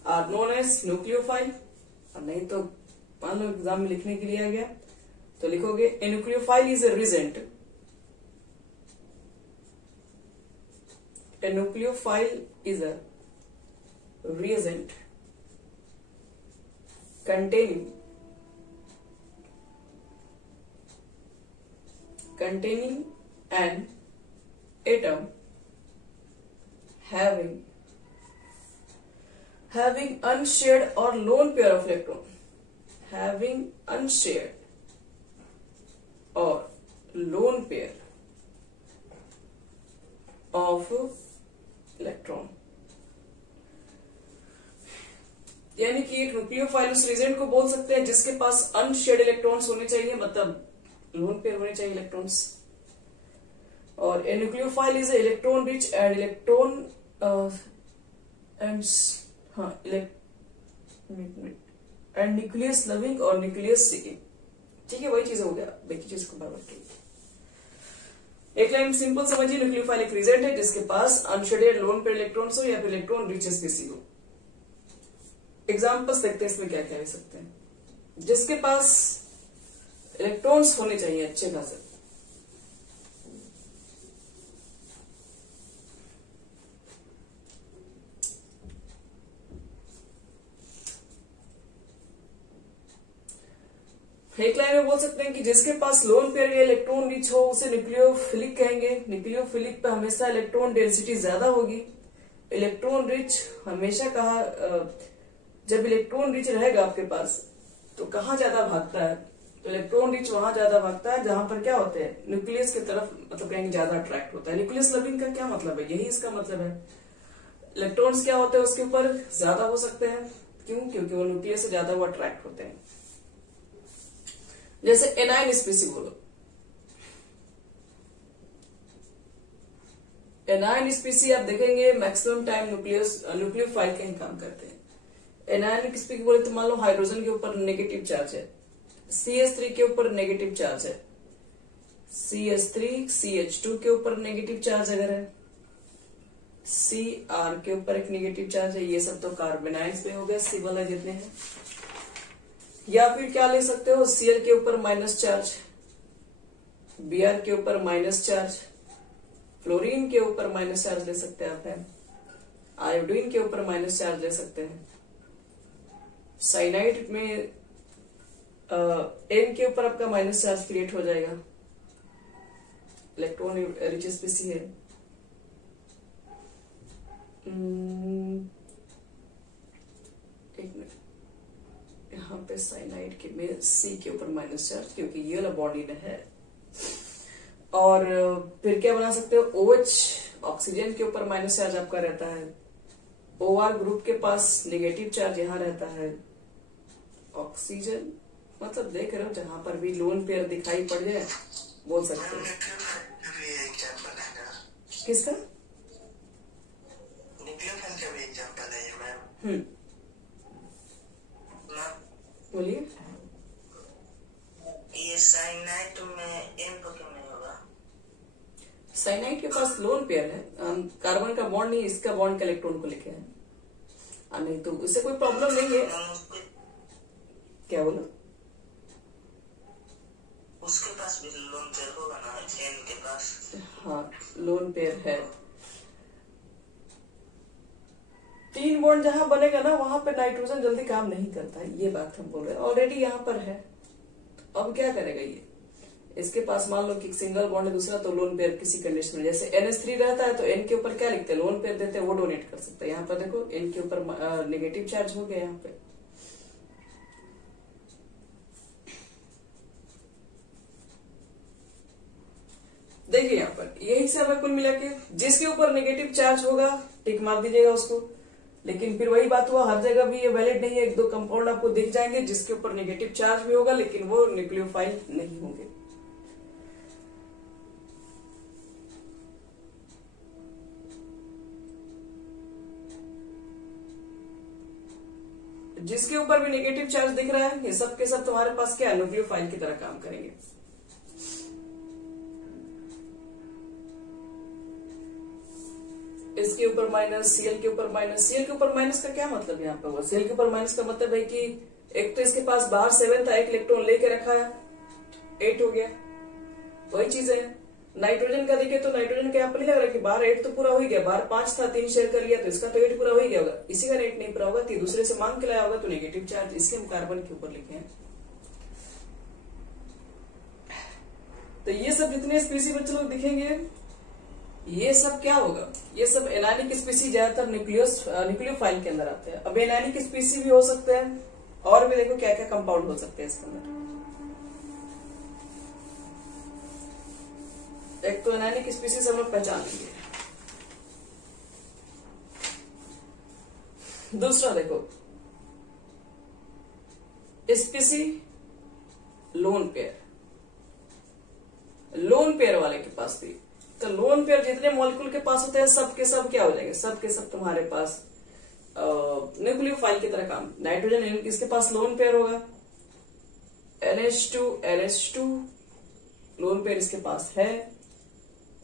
Are known as nucleophile. और नहीं तो मान लो एग्जाम में लिखने के लिए आ गया तो लिखोगे a nucleophile is a reagent, a nucleophile is a reagent containing an atom having unshared or lone pair of electron, having unshared or lone pair of electron। यानी कि एक न्यूक्लियोफाइल उस रिजेंट को बोल सकते हैं जिसके पास अनशेड इलेक्ट्रॉन्स होने चाहिए, मतलब लोन पेयर होने चाहिए इलेक्ट्रॉन्स। और ए nucleophile is electron rich and and nucleus loving और न्यूक्लियस सीकिंग। ठीक है, वही चीज हो गया, बाकी चीज को बराबर की। एक लाइन सिंपल समझिए, न्यूक्लियोफाइल एक रिजेंट है जिसके पास अनशेडेड लोन पेयर इलेक्ट्रॉन्स हो या फिर इलेक्ट्रॉन रिच स्पीसी हो। एग्जाम्पल्स देखते हैं इसमें क्या क्या ले सकते हैं। जिसके पास इलेक्ट्रॉन्स होने चाहिए अच्छे खासे, एक लाइन में बोल सकते हैं कि जिसके पास लोन पेयर या इलेक्ट्रॉन रिच हो उसे न्यूक्लियोफिलिक कहेंगे। न्यूक्लियोफिलिक पे हमेशा इलेक्ट्रॉन डेंसिटी ज्यादा होगी। इलेक्ट्रॉन रिच हमेशा कहा, जब इलेक्ट्रॉन रिच रहेगा आपके पास तो कहाँ ज्यादा भागता है, तो इलेक्ट्रॉन रिच वहां ज्यादा भागता है जहां पर क्या होते हैं, न्यूक्लियस की तरफ, मतलब कहेंगे ज्यादा अट्रैक्ट होता है। न्यूक्लियस लविंग का क्या मतलब है, यही इसका मतलब है। इलेक्ट्रॉन्स क्या होते हैं उसके ऊपर ज्यादा हो सकते हैं, क्यों, क्योंकि वो न्यूक्लियस से ज्यादा वो अट्रैक्ट होते हैं। जैसे एनाइन स्पीसी बोलो, एनाइन स्पीसी आप देखेंगे मैक्सिमम टाइम न्यूक्लियोफाइल का ही काम करते हैं। एनायनिक स्पीसी बोले तो मान लो हाइड्रोजन के ऊपर नेगेटिव चार्ज है, CH3 के ऊपर नेगेटिव चार्ज है, CH3 CH2 के ऊपर नेगेटिव चार्ज अगर है, Cr के ऊपर एक नेगेटिव चार्ज है, ये सब तो कार्बोनाइड्स पे हो गए, C वाला जितने हैं। या फिर क्या ले सकते हो, Cl के ऊपर माइनस चार्ज, Br के ऊपर माइनस चार्ज, फ्लोरीन के ऊपर माइनस चार्ज ले सकते हैं आप, आयोडीन के ऊपर माइनस चार्ज ले सकते हैं। साइनाइड में N के ऊपर आपका माइनस चार्ज क्रिएट हो जाएगा, इलेक्ट्रॉन रिच स्पीसी है। एक मिनट, यहाँ पे साइनाइड के में C के ऊपर माइनस चार्ज, क्योंकि ये वाला बॉडी में है। और फिर क्या बना सकते हो, OH ऑक्सीजन के ऊपर माइनस चार्ज आपका रहता है, OR ग्रुप के पास नेगेटिव चार्ज यहाँ रहता है। ऑक्सीजन मतलब देख रहे हो जहां पर भी लोन पेयर दिखाई पड़ जाए बोल सकते हो। किसका, बोलिए। ये साइनाइड में M तो क्यों नहीं होगा? साइनाइड के पास लोन पेयर है, कार्बन का बॉन्ड नहीं, इसका बॉन्ड का इलेक्ट्रॉन को लेके है, नहीं तो इससे कोई प्रॉब्लम नहीं है। क्या बोला, उसके पास भी लोन पेयर होगा ना, N के पास। हाँ लोन पेयर है। 3 बॉन्ड जहां बनेगा ना वहां पे नाइट्रोजन जल्दी काम नहीं करता है, ये बात हम बोल रहे हैं। ऑलरेडी यहाँ पर है, अब क्या करेगा ये, इसके पास मान लो कि सिंगल बॉन्ड है दूसरा, तो लोन पेयर किसी कंडीशन में, जैसे NH3 रहता है तो N के ऊपर क्या लिखते हैं, लोन पेयर देते हैं, वो डोनेट कर सकते हैं। यहाँ पर देखो N के ऊपर नेगेटिव चार्ज हो गया यहाँ पे। देखिए यहाँ पर यही सब है कुल मिला के, जिसके ऊपर नेगेटिव चार्ज होगा टिक मार दीजिएगा उसको। लेकिन फिर वही बात हुआ, हर जगह भी ये वैलिड नहीं है। 1-2 कंपाउंड आपको दिख जाएंगे जिसके ऊपर नेगेटिव चार्ज भी होगा लेकिन वो न्यूक्लियोफाइल नहीं होंगे। जिसके ऊपर भी नेगेटिव चार्ज दिख रहा है, ये सब के सब तुम्हारे पास क्या है, न्यूक्लियोफाइल की तरह काम करेंगे। इसके ऊपर माइनस, सीएल के ऊपर माइनस। सीएल के ऊपर माइनस का क्या मतलब यहाँ पे हुआ? सीएल के ऊपर माइनस का मतलब है कि एक तो इसके पास बाहर 7 था, एक इलेक्ट्रॉन लेके रखा है, 8 हो गया। वही चीज है नाइट्रोजन का, देखिए तो नाइट्रोजन का यहाँ पर नहीं लग रहा कि बाहर 8 तो पूरा हो ही गया, बाहर 5 था, 3 शेयर कर लिया तो इसका तो 8 पूरा हो ही गया होगा। इसी का 8 नहीं पूरा होगा तो दूसरे से मांग के लाया होगा तो नेगेटिव चार्ज, इसके हम कार्बन के ऊपर लिखे हैं। तो ये सब जितने स्पीसी बच्चे लोग दिखेंगे, ये सब क्या होगा, ये सब एनायनिक स्पीसी ज्यादातर न्यूक्लियोफाइल के अंदर आते हैं। अब एनायनिक स्पीसी भी हो सकते हैं, और भी देखो क्या क्या कंपाउंड हो सकते हैं इसके अंदर। एक तो एनायनिक स्पीसीज हम लोग पहचान लेंगे। दूसरा देखो स्पीसी लोन पेयर, लोन पेयर वाले के पास भी, तो लोन पेयर जितने मॉलिक्यूल के पास होते हैं सब के सब क्या हो जाएंगे, सब के सब तुम्हारे पास न्यूक्लियोफाइल की तरह काम। नाइट्रोजन इसके पास लोन पेयर होगा, NH2 लोन पेयर इसके पास है।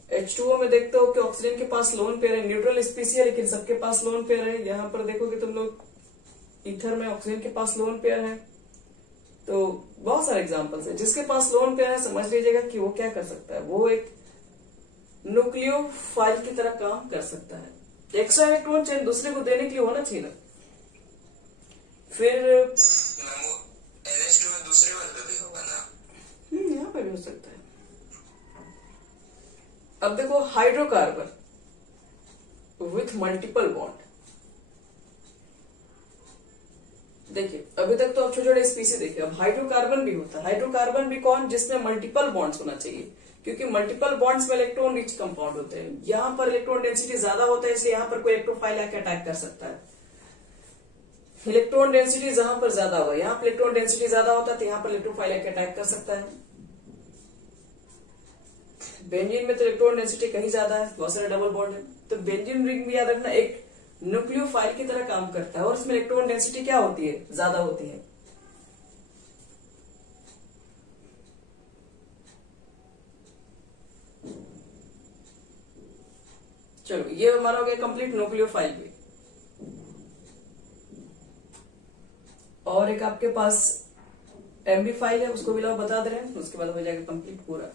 H2O में देखते हो कि ऑक्सीजन के पास लोन पेयर है, न्यूट्रल स्पीसी है लेकिन सबके पास लोन पेयर है। यहां पर देखोगे तुम लोग ईथर में ऑक्सीजन के पास लोन पेयर है। तो बहुत सारे एग्जांपल्स है, जिसके पास लोन पेयर है समझ लीजिएगा कि वो क्या कर सकता है, वो एक न्यूक्लियोफाइल की तरह काम कर सकता है। एक्स्ट्रा इलेक्ट्रॉन चेन दूसरे को देने के लिए होना चाहिए ना। फिर NH2 में दूसरे वाले पे भी होगा ना, यहाँ पे भी हो सकता है। अब देखो हाइड्रोकार्बन विथ मल्टीपल बॉन्ड, देखिए अभी तक तो अब छोटे छोटे स्पीसी देखिए, अब हाइड्रोकार्बन भी होता है। हाइड्रोकार्बन भी कौन, जिसमें मल्टीपल बॉन्ड्स होना चाहिए, क्योंकि मल्टीपल बॉन्ड्स में इलेक्ट्रॉन रिच कंपाउंड होते हैं। यहाँ पर इलेक्ट्रॉन डेंसिटी ज्यादा होता है, इसलिए यहाँ पर कोई इलेक्ट्रोफाइल आके अटैक कर सकता है। इलेक्ट्रॉन डेंसिटी जहां पर ज्यादा होगा, यहाँ पर इलेक्ट्रॉन डेंसिटी ज्यादा होता है तो यहाँ पर इलेक्ट्रोफाइल आके अटैक कर सकता है। बेंजीन में तो इलेक्ट्रॉन डेंसिटी कहीं ज्यादा है, बहुत सारे डबल बॉन्ड है, तो बेंजीन रिंग भी याद रखना एक न्यूक्लियोफाइल की तरह काम करता है और उसमें इलेक्ट्रॉन डेंसिटी क्या होती है, ज्यादा होती है। चलो ये हमारा हो गया कंप्लीट न्यूक्लियोफाइल भी। और एक आपके पास एमबी फाइल है, उसको भी लोग बता दे रहे हैं, उसके बाद हो जाएगा कंप्लीट पूरा।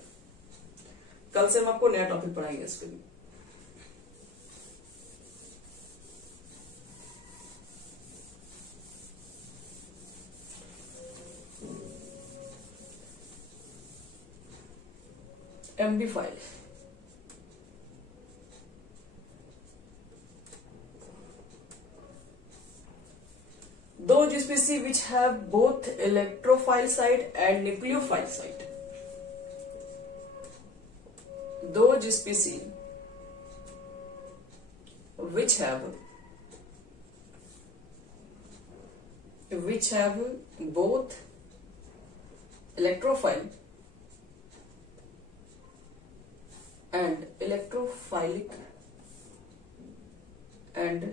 कल से हम आपको नया टॉपिक पढ़ाएंगे इस पे भी। MB file those species which have both electrophile site and nucleophile site. Those species which have both electrophile and electrophilic and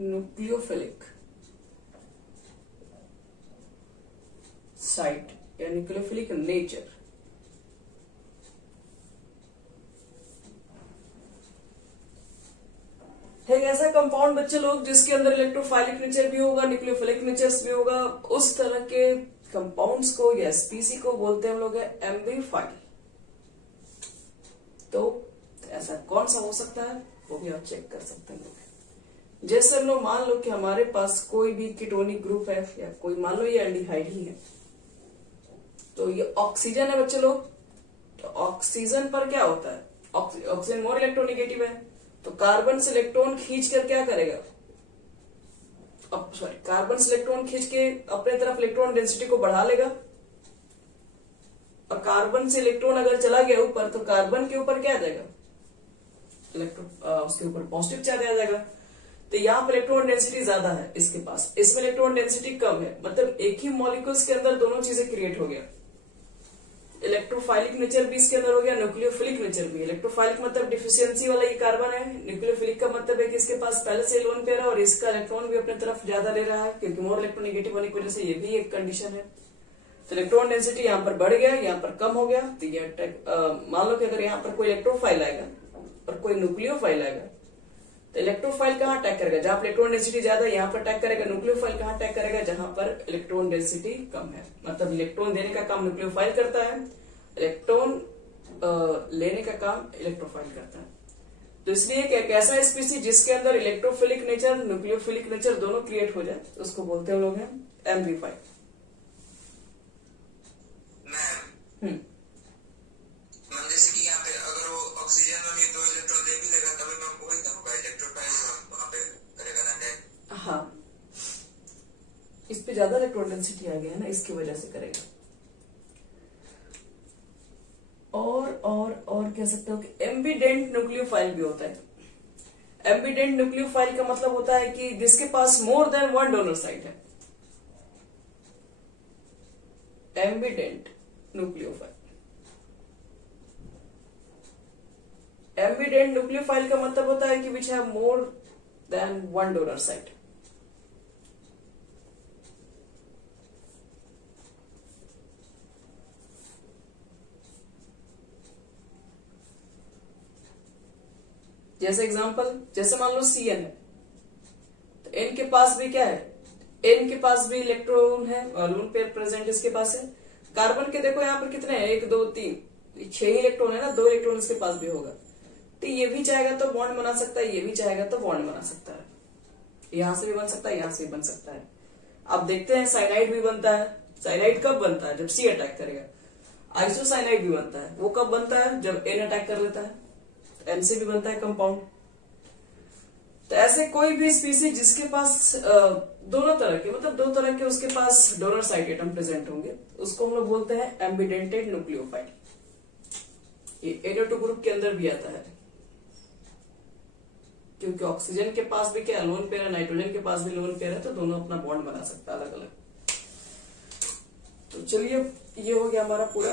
nucleophilic site या न्यूक्लियोफिलिक नेचर। एक ऐसा कंपाउंड बच्चे लोग जिसके अंदर इलेक्ट्रोफाइलिक नेचर भी होगा, न्यूक्लियोफिलिक नेचर भी होगा, उस तरह के कंपाउंड्स को या स्पीसी को बोलते हैं हम लोग एम्बी फाइल। तो ऐसा कौन सा हो सकता है वो भी आप चेक कर सकते हैं। जैसे हम लोग मान लो कि हमारे पास कोई भी कीटोनिक ग्रुप है या कोई मान लो ये एल्डिहाइड ही है, तो ये ऑक्सीजन है बच्चे लोग, तो ऑक्सीजन पर क्या होता है, ऑक्सीजन मोर इलेक्ट्रोनेगेटिव है, तो कार्बन से इलेक्ट्रॉन खींच कर क्या करेगा, कार्बन से इलेक्ट्रॉन खींच के अपने तरफ इलेक्ट्रॉन डेंसिटी को बढ़ा लेगा। और कार्बन से इलेक्ट्रॉन अगर चला गया ऊपर तो कार्बन के ऊपर क्या आ जाएगा, उसके ऊपर पॉजिटिव चार्ज आ जाएगा। तो यहाँ पर इलेक्ट्रॉन डेंसिटी ज्यादा है इसके पास, इसमें इलेक्ट्रॉन डेंसिटी कम है, मतलब एक ही मॉलिक्यूल्स के अंदर दोनों चीजें क्रिएट हो गया। इलेक्ट्रोफाइलिक नेचर भी इसके अंदर हो गया, न्यूक्लियोफिलिक नेचर भी। इलेक्ट्रोफाइलिक मतलब डिफिशियंसी वाला ये कार्बन है, न्यूक्लियोफिलिक का मतलब है कि इसके पास पहले से लोन पेयर है और इसका इलेक्ट्रॉन भी अपनी तरफ ज्यादा ले रहा है, क्योंकि मोर इलेक्ट्रोनेगेटिव होने की वजह से ये भी एक कंडीशन है। तो इलेक्ट्रॉन डेंसिटी यहाँ पर बढ़ गया, यहाँ पर कम हो गया। तो ये मान लो कि अगर यहाँ पर कोई इलेक्ट्रोफाइल आएगा और कोई न्यूक्लियोफाइल आएगा, तो इलेक्ट्रोफाइल कहाँ अटैक करेगा? जहां पर इलेक्ट्रॉन डेंसिटी ज्यादा है यहाँ पर अटैक करेगा। न्यूक्लियोफाइल कहाँ अटैक करेगा? जहां पर इलेक्ट्रॉन डेंसिटी कम है। मतलब इलेक्ट्रॉन देने का काम न्यूक्लियोफाइल करता है, इलेक्ट्रॉन लेने का काम इलेक्ट्रोफाइल करता है। तो इसलिए एक ऐसा स्पीसीज जिसके अंदर इलेक्ट्रोफिलिक नेचर, न्यूक्लियोफिलिक नेचर दोनों क्रिएट हो जाए, उसको बोलते हैं लोग हैं एम्प्लीफाइड। जैसे कि यहाँ पे अगर वो ऑक्सीजन में भी 2 इलेक्ट्रॉन दे भी लेगा तभी मैं वही ना होगा, इलेक्ट्रोफाइल वहां पे करेगा ना अटैक। हाँ, इस पे ज्यादा इलेक्ट्रॉन डेंसिटी आ गया है ना, इसकी वजह से करेगा। और कह सकते हो कि एम्बिडेंट न्यूक्लियोफाइल भी होता है। एम्बिडेंट न्यूक्लियोफाइल का मतलब होता है कि जिसके पास मोर देन 1 डोनर साइट है। एम्बिडेंट न्यूक्लियोफाइल, एम्बिडेंट न्यूक्लियोफाइल का मतलब होता है कि which have more than 1 donor site. जैसे एग्जांपल, जैसे मान लो Cn है, तो N के पास भी क्या है? N के पास भी इलेक्ट्रॉन है और लोन पेयर प्रेजेंट इसके पास है। कार्बन के देखो यहाँ पर कितने हैं? 1 2 3 6 ही इलेक्ट्रॉन है ना, 2 इलेक्ट्रॉन इसके पास भी होगा। तो ये भी चाहेगा तो बॉन्ड बना सकता है, ये भी चाहेगा तो बॉन्ड बना सकता है। यहां से भी बन सकता है, यहां से भी बन सकता है। अब देखते हैं साइनाइड भी बनता है। साइनाइड कब बनता है? जब C अटैक करेगा। आइसोसाइनाइड भी बनता है, वो कब बनता है? जब N अटैक कर लेता है। N से भी बनता है कंपाउंड। तो ऐसे कोई भी स्पीसीज जिसके पास दोनों तरह के, मतलब 2 तरह के उसके पास डोनर साइट एटम प्रेजेंट होंगे, उसको हम लोग बोलते हैं एम्बिडेंटेड न्यूक्लियोफाइल। ये NO2 ग्रुप के अंदर भी आता है, क्योंकि ऑक्सीजन के पास भी क्या लोन पेयर है, नाइट्रोजन के पास भी लोन पेयर है, तो दोनों अपना बॉन्ड बना सकता है अलग अलग। तो चलिए, ये हो गया हमारा पूरा